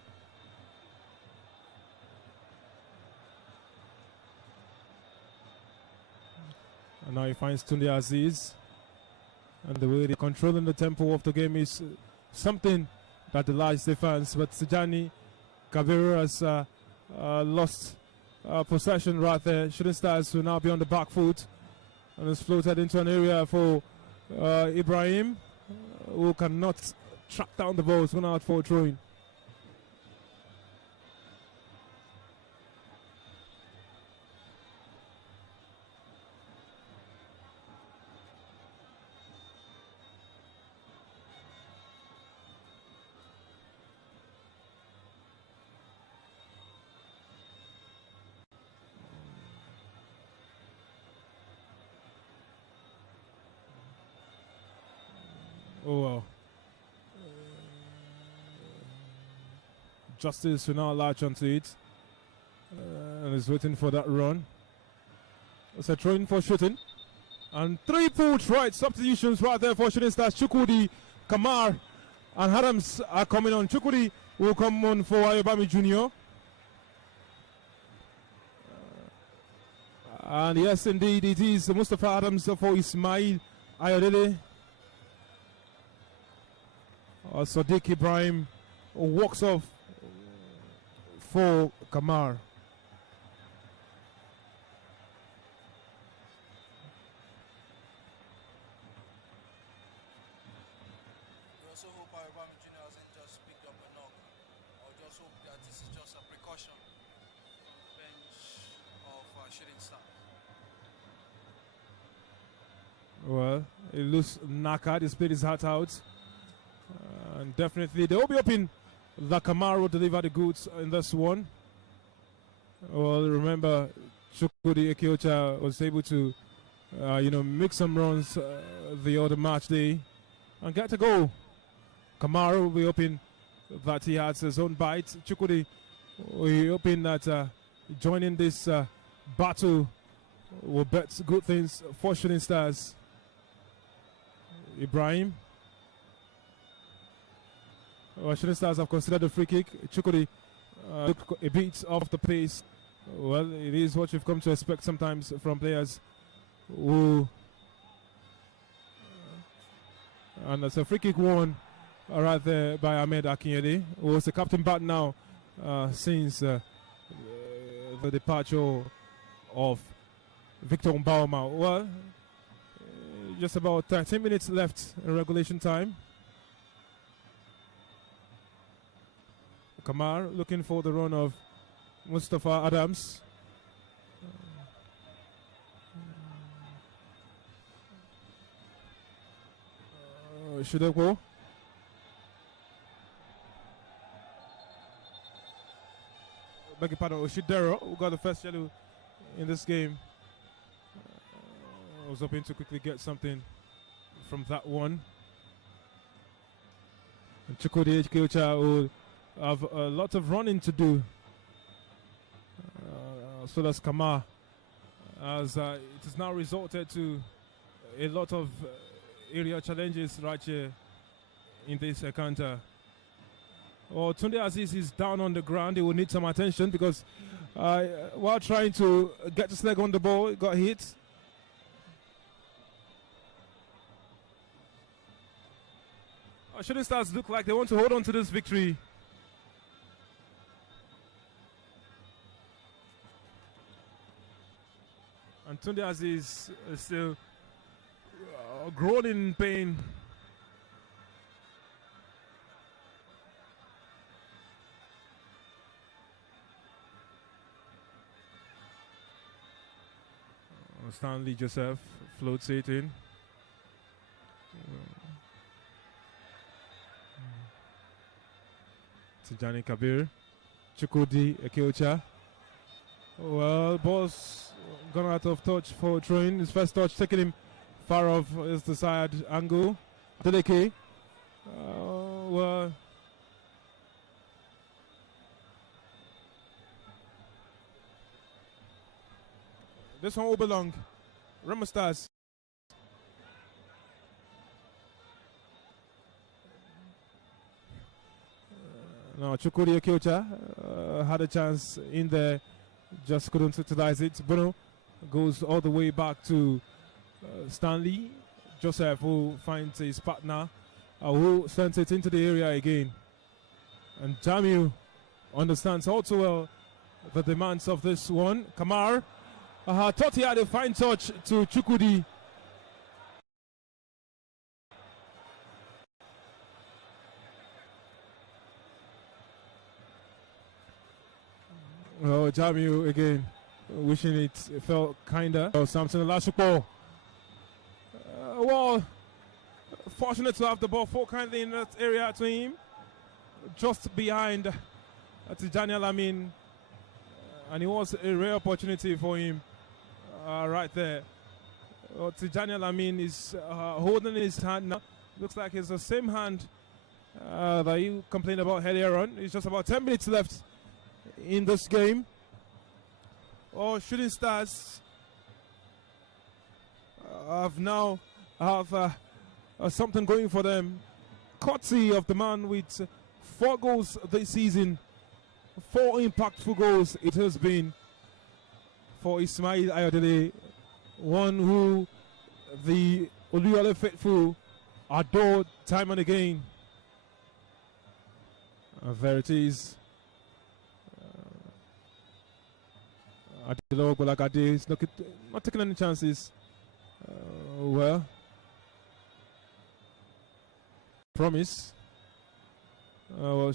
And now he finds Tunde Aziz. And the way they're controlling the tempo of the game is something that delights the fans. But Tijani Kabir has lost possession right there. Shooting Stars will now be on the back foot. And it's floated into an area for Ibrahim, who cannot track down the ball. It's going out for a throw-in. Oh, well. Justice will now latch onto it. And is waiting for that run. It's a throw-in for shooting. And 3 pulled right substitutions right there for Shooting Stars. Chukwudi, Kamar, and Adams are coming on. Chukwudi will come on for Ayobami Jr. And yes, indeed, it is Mustafa Adams for Ismail Ayodele. Sadiq Ibrahim walks off for Kamar. We also hope Ayobami Jr. hasn't just picked up a knock, or just hope that this is just a precaution from the bench of Shooting Star. Well, he looks knackered. He's played his heart out. And definitely they will be hoping that Kamar will deliver the goods in this one. Well, remember, Chukwudi Ekiocha was able to, make some runs the other match day and get a goal. Kamar will be hoping that he has his own bite. Chukwudi will be hoping that joining this battle will bet good things for Shooting Stars. Ibrahim. Shooting Stars have considered the free kick. Chukwudi looked a bit off the pace. Well, it is what you've come to expect sometimes from players who. And that's a free kick won right there by Ahmed Akinyede, who was the captain back now since the departure of Victor Mbaoma. Well, just about 13 minutes left in regulation time. Kamar looking for the run of Mustafa Adams. Shudeko. Beg your pardon, Oshidero, who got the first yellow in this game. I was hoping to quickly get something from that one. And Chukwudi Ekiocha will have a lot of running to do. so does Kamar, as it has now resulted to a lot of area challenges right here in this encounter. Well, Tunde Aziz is down on the ground. He will need some attention because while trying to get his leg on the ball, he got hit. Shooting Stars look like they want to hold on to this victory. And Tunde Aziz is still groaning in pain. Stanley Joseph floats it in. Tijani Kabir. Chukwudi Ekeocha. Well, ball's gone out of touch for Train. His first touch taking him far off his desired angle. Deleke. Well. This one will belong. REMO Stars. Now Chukwudi Ekeocha had a chance in there, just couldn't utilize it. Bruno goes all the way back to Stanley Joseph, who finds his partner, who sends it into the area again. And Jamiu understands all too well the demands of this one. Kamar thought he had a fine touch to Chukwudi. Oh, Jamiu again, wishing it felt kinder. Oh, Samson Lashukbo. Well, fortunate to have the ball fall kindly in that area to him, just behind Tijani Alamin, and it was a rare opportunity for him right there. Tijani Alamin is holding his hand now. Looks like it's the same hand that you complained about earlier on. It's just about 10 minutes left in this game. Shooting Stars have now something going for them, courtesy of the man with 4 goals this season. 4 impactful goals it has been for Ismail Ayodele, one who the Oluyole faithful adore time and again. There it is. Adilo Golagade is not taking any chances. Well, promise.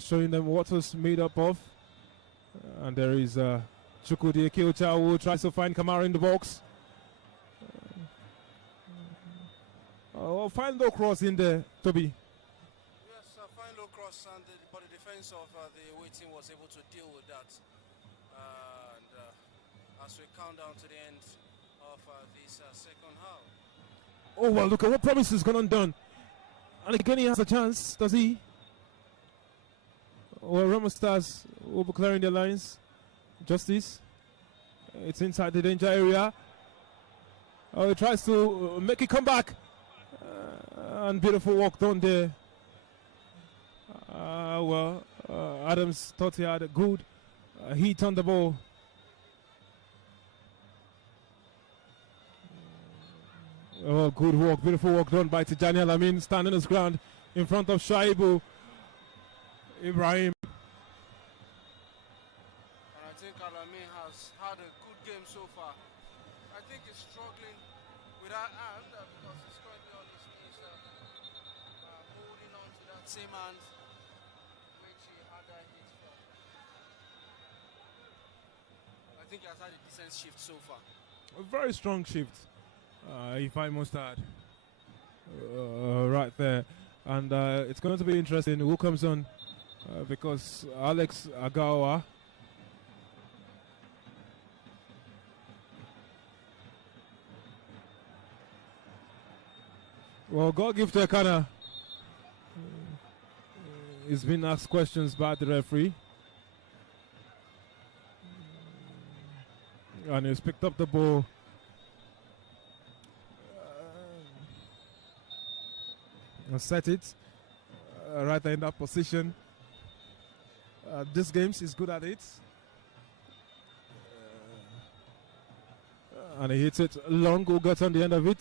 Showing them what was made up of. And there is Chukwudi Ekeocha, who tries to find Kamara in the box. Fine low cross in there, Toby. Yes, fine low cross, but the defense of the away team was able to deal with that. As we count down to the end of this second half. Oh, well, look at what Promise has gone undone. And again, he has a chance, does he? Well, REMO Stars will be clearing their lines. Justice. It's inside the danger area. He tries to make it come back. And beautiful work done there. Adams thought he had a good heat on the ball. Oh, good work, beautiful work done by Tijani Alamin, standing his ground in front of Shaibu Ibrahim. And I think Alamin has had a good game so far. I think he's struggling with that hand because he's currently on his knees, holding on to that same hand which he had that hit from. I think he has had a decent shift so far. A very strong shift. If I must add, right there, and it's going to be interesting who comes on because Alex Agawa God give to Ekana. He's been asked questions by the referee. And he's picked up the ball. And set it right there in that position. This game, he's good at it. And he hits it long. Who got on the end of it?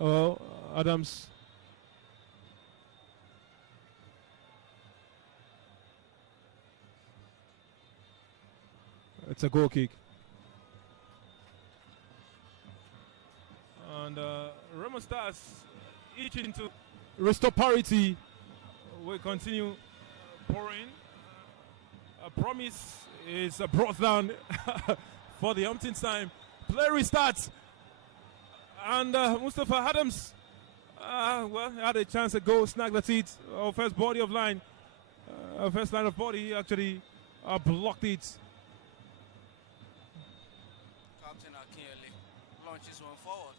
Oh, Adams. It's a goal kick. And Remo Stars itching to restore parity. We continue pouring. A promise is brought down for the umpteenth time. Play restarts. And Mustafa Adams, had a chance to go snag the teeth. First body of line. First line of body actually blocked it. Captain Akinyele launches one forward.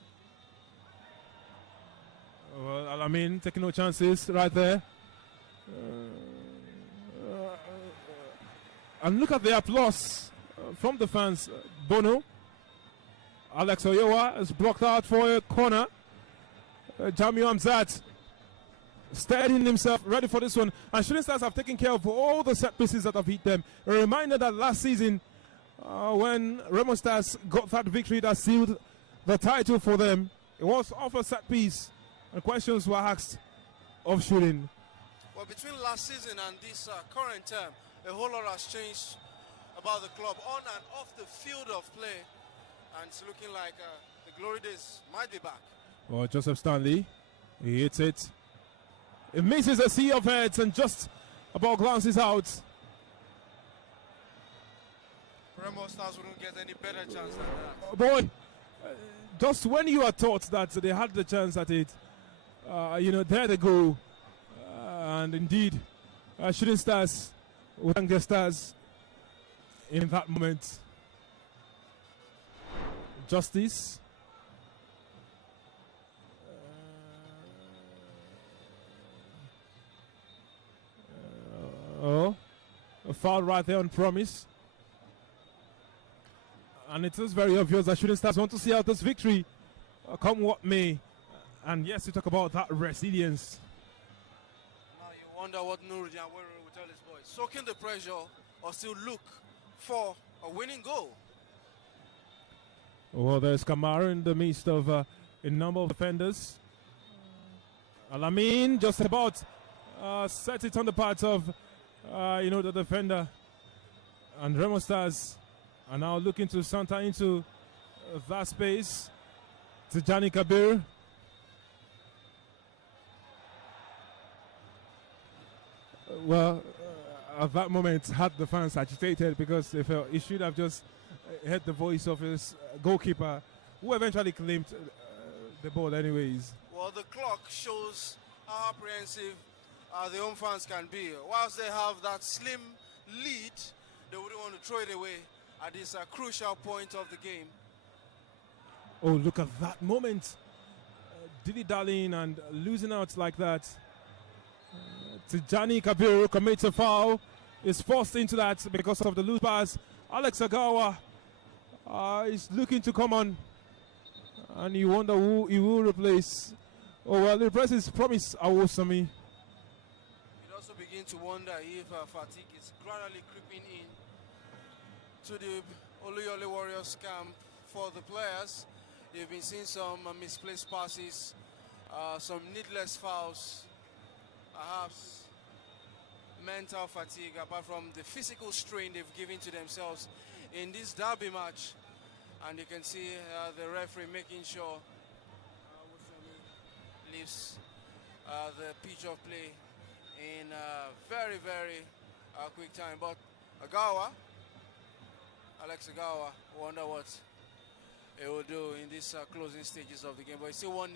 Well, Alamin taking no chances right there. And look at the applause from the fans. Bono. Alex Oyowa is blocked out for a corner. Jamio Amzat steadying himself, ready for this one. And Shooting Stars have taken care of all the set pieces that have hit them. A reminder that last season, when Remo Stars got that victory that sealed the title for them, it was off a set piece. And questions were asked of shooting. Well, between last season and this current term, a whole lot has changed about the club on and off the field of play. And it's looking like the glory days might be back. Well, Joseph Stanley, he hits it. It misses a sea of heads and just about glances out. Remo Stars wouldn't get any better chance than that. Boy, just when you are taught that they had the chance at it, there they go. And indeed, Shooting Stars will thank their stars in that moment. Justice. A foul right there on Promise. And it is very obvious that Shooting Stars want to see out this victory, come what may. And yes, we talk about that resilience. Now you wonder what Nuruddin Awero will tell his boys. Soaking the pressure or still look for a winning goal. Well, there's Kamara in the midst of a number of defenders. Alamin just about set it on the part of, the defender. And Remo Stars are now looking to saunter into that space. Tijani Kabir. At that moment, had the fans agitated because they felt he should have just heard the voice of his goalkeeper, who eventually claimed the ball anyways. Well, the clock shows how apprehensive the home fans can be. Whilst they have that slim lead, they wouldn't want to throw it away at this crucial point of the game. Oh, look at that moment. Dilly-dallying and losing out like that. Tijani Kabir commits a foul. Is forced into that because of the loose pass. Alex Agawa is looking to come on. And you wonder who he will replace. Oh, well, he replaces Promise Awosami. You'd also begin to wonder if fatigue is gradually creeping in to the Oluyole Warriors camp for the players. You've been seeing some misplaced passes, some needless fouls, perhaps mental fatigue, apart from the physical strain they've given to themselves in this derby match. And you can see the referee making sure leaves the pitch of play in very, very quick time. But Alex Agawa, wonder what he will do in these closing stages of the game. But it's still 1-0.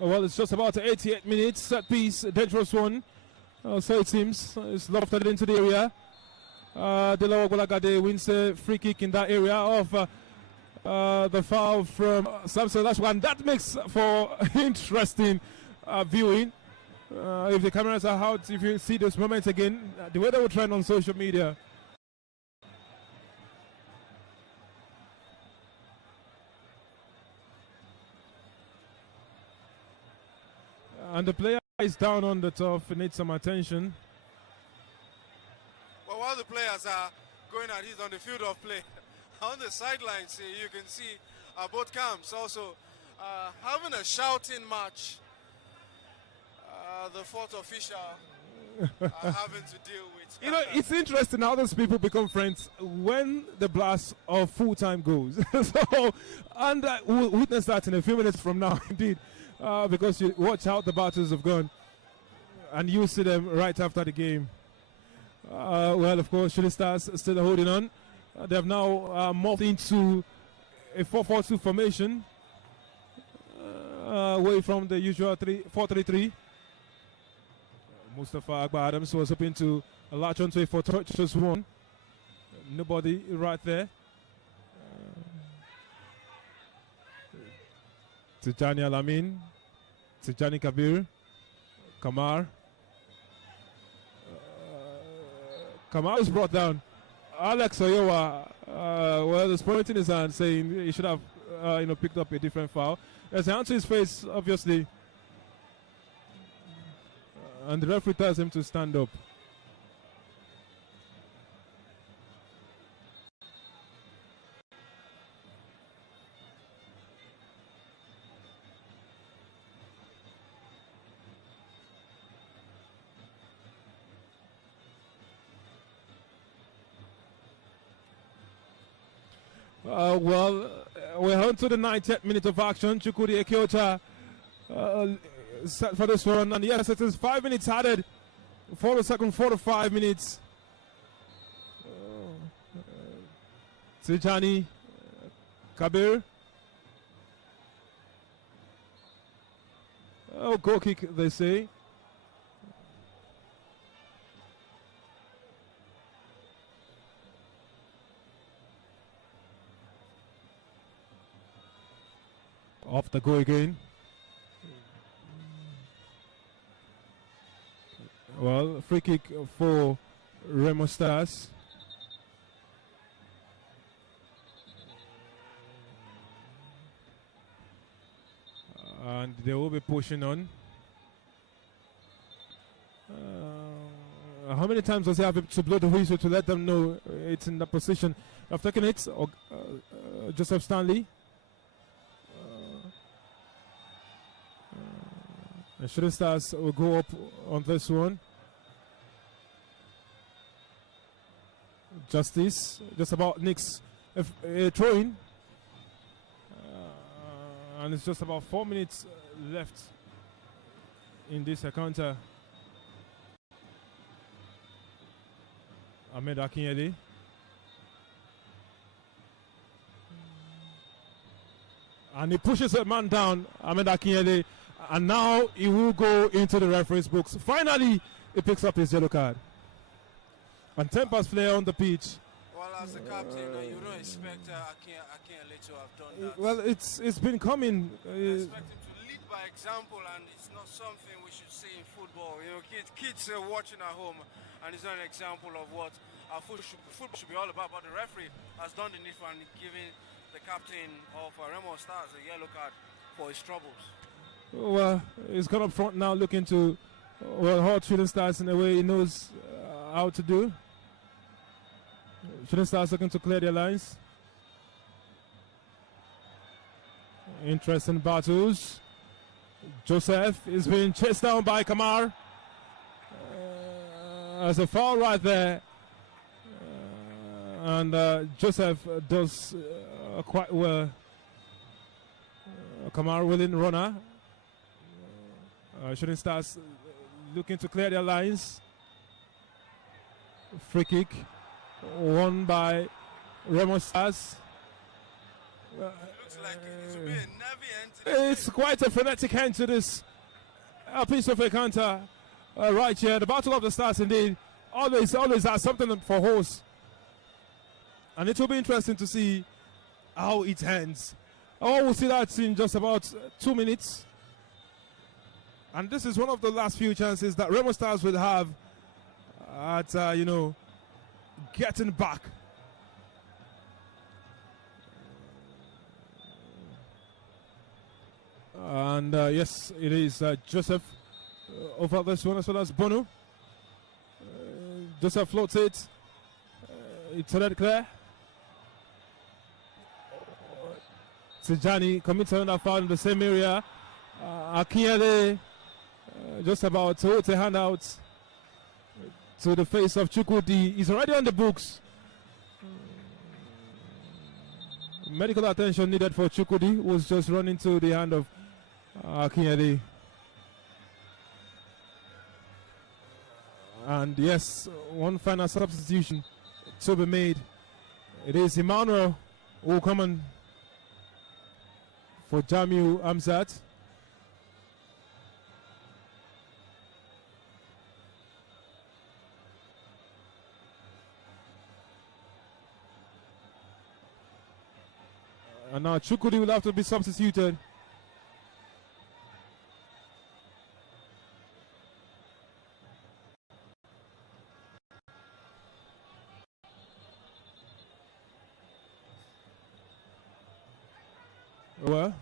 Oh, well, it's just about 88 minutes. Set piece, dangerous one. So it seems it's lofted into the area. Delawa Golagade wins a free kick in that area of the foul from Samson Lashwa. And that makes for interesting viewing. If the cameras are out, if you see those moments again, the way they will trend on social media. And the player is down on the turf. He needs some attention. Well, while the players are going at it on the field of play, on the sidelines, you can see both camps also having a shouting match. The fourth official having to deal with. You know, it's interesting how those people become friends when the blast of full-time goes. So, and we'll witness that in a few minutes from now, indeed, because you watch how the battles have gone, and you see them right after the game. Well, of course, Shooting Stars still holding on. They have now morphed into a 4-4-2 formation, away from the usual 4-3-3. Mustafa Akbar Adams was hoping to latch onto it for just one. Nobody right there. Tijani Alamin, Tijani Kabir, Kamar. Kamar is brought down. Alex Oyowa was pointing his hand, saying he should have picked up a different foul. There's an hand to his face, obviously. And the referee tells him to stand up. We're on to the 90th minute of action. Chukudi Ekiota set for this one, and yes, it is 5 minutes added for the second 4 to 5 minutes. Tijani Kabir. Goal kick, they say. Off the go again. Well, free kick for REMO Stars. And they will be pushing on. How many times does he have to blow the whistle to let them know it's in the position of taking it? Joseph Stanley. The Shooting Stars will go up on this one. Justice, just about Nick's throw-in. And it's just about 4 minutes left in this encounter. Ahmed Akinyele. And he pushes a man down, Ahmed Akinyele. And now he will go into the referee's books. Finally, he picks up his yellow card. And Tempa's player on the pitch. Well, as a captain, you don't expect Akinyele to have done that. Well, it's been coming. You expect him to lead by example, and it's not something we should see in football. You know, kids are watching at home, and it's not an example of what football should be all about. But the referee has done the needful and giving the captain of REMO Stars a yellow card for his troubles. Well, he's gone up front now looking to hold Shooting Stars in a way he knows how to do. Shooting Stars looking to clear their lines. Interesting battles. Joseph is being chased down by Kamar. As a foul right there. And Joseph does quite well. Kamar willing runner. Shooting Stars looking to clear their lines. Free kick won by REMO Stars. Looks like it will be a nervy end to this. It's quite a frenetic end to this piece of encounter right here. The Battle of the Stars, indeed, always has something for horse. And it will be interesting to see how it ends. Oh, we'll see that in just about 2 minutes. And this is one of the last few chances that REMO Stars will have at, getting back. And yes, it is Joseph over this one, as well as Bono. Joseph floats it. It's already clear. Tijani commits another foul in the same area. Akinyele just about to hold a hand out to the face of Chukwudi. He's already on the books. Medical attention needed for Chukwudi, who was just running to the hand of Akinyele. And yes, one final substitution to be made. It is Emmanuel who will come on for Jamiu Amzat. And now Chukwudi will have to be substituted. Well,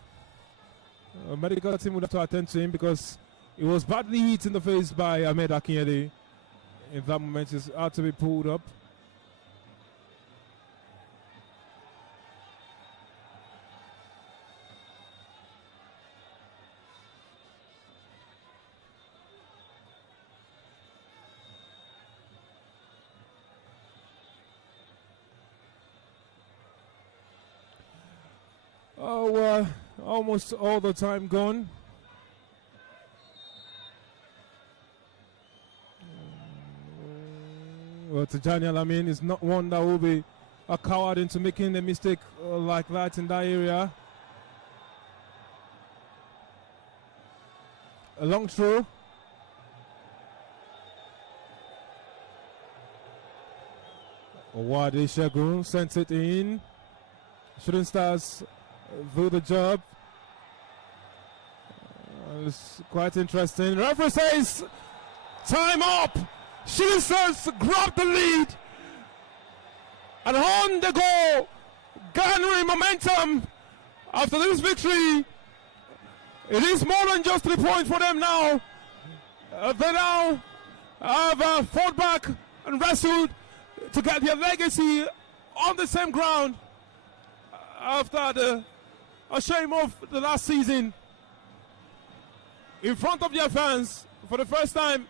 a medical team would have to attend to him because he was badly hit in the face by Ahmed Akinyele. In that moment, he's had to be pulled up. Oh, almost all the time gone. Well, Tijani Alamin is not one that will be a coward into making a mistake like that in that area. A long throw. Wade Shagun sent it in. Shooting Stars do the job. It's quite interesting. Referee says time up. Shooting Stars grab the lead and on the go, garnering momentum after this victory. It is more than just 3 points for them now. They now have fought back and wrestled to get their legacy on the same ground after a shame of the last season. In front of their fans, for the first time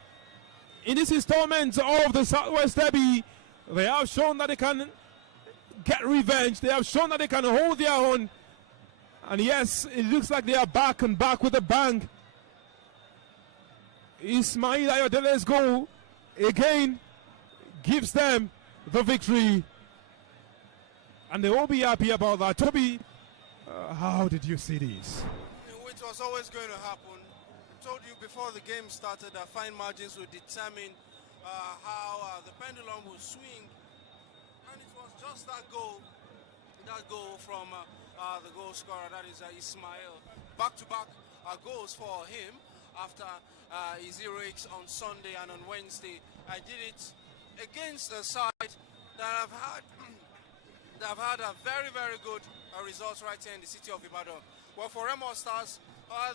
in this installment of the Southwest Derby, they have shown that they can get revenge. They have shown that they can hold their own. And yes, it looks like they are back and back with a bang. Ismail Ayodele's goal again gives them the victory. And they will be happy about that. Toby, how did you see this? It was always going to happen. I told you before the game started that fine margins would determine how the pendulum will swing. And it was just that goal from the goal scorer, that is Ismail. Back-to-back goals for him after his heroics on Sunday and on Wednesday. I did it against a side that have had a very, very good results right here in the city of Ibadan. Well, for REMO Stars,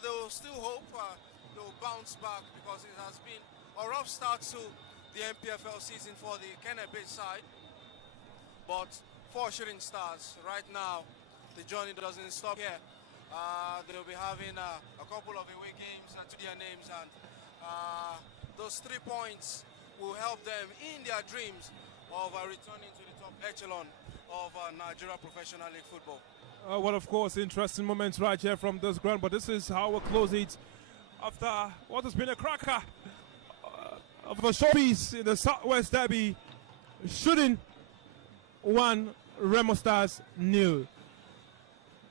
they will still hope they will bounce back because it has been a rough start to the NPFL season for the Kenneth side. But for Shooting Stars, right now, the journey doesn't stop here. They'll be having a couple of away games to their names, and those 3 points will help them in their dreams of returning to the top echelon of Nigeria Professional League football. Well, of course, interesting moments right here from this ground, but this is how we'll close it after what has been a cracker of the showpiece in the Southwest Derby. Shooting 1, REMO Stars 0.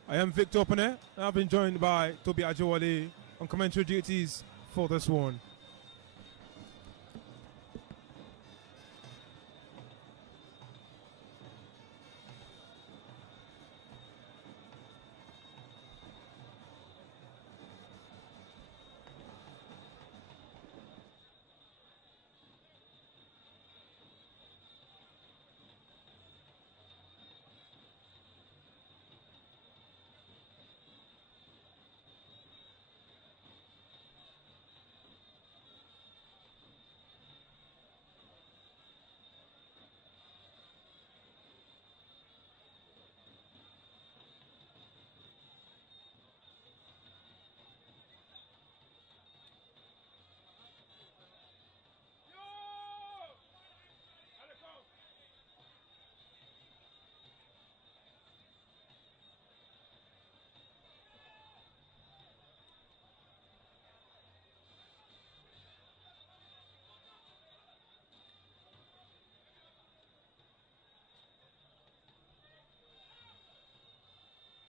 I am Victor Opene. I've been joined by Toby Ajewale on commentary duties for this one.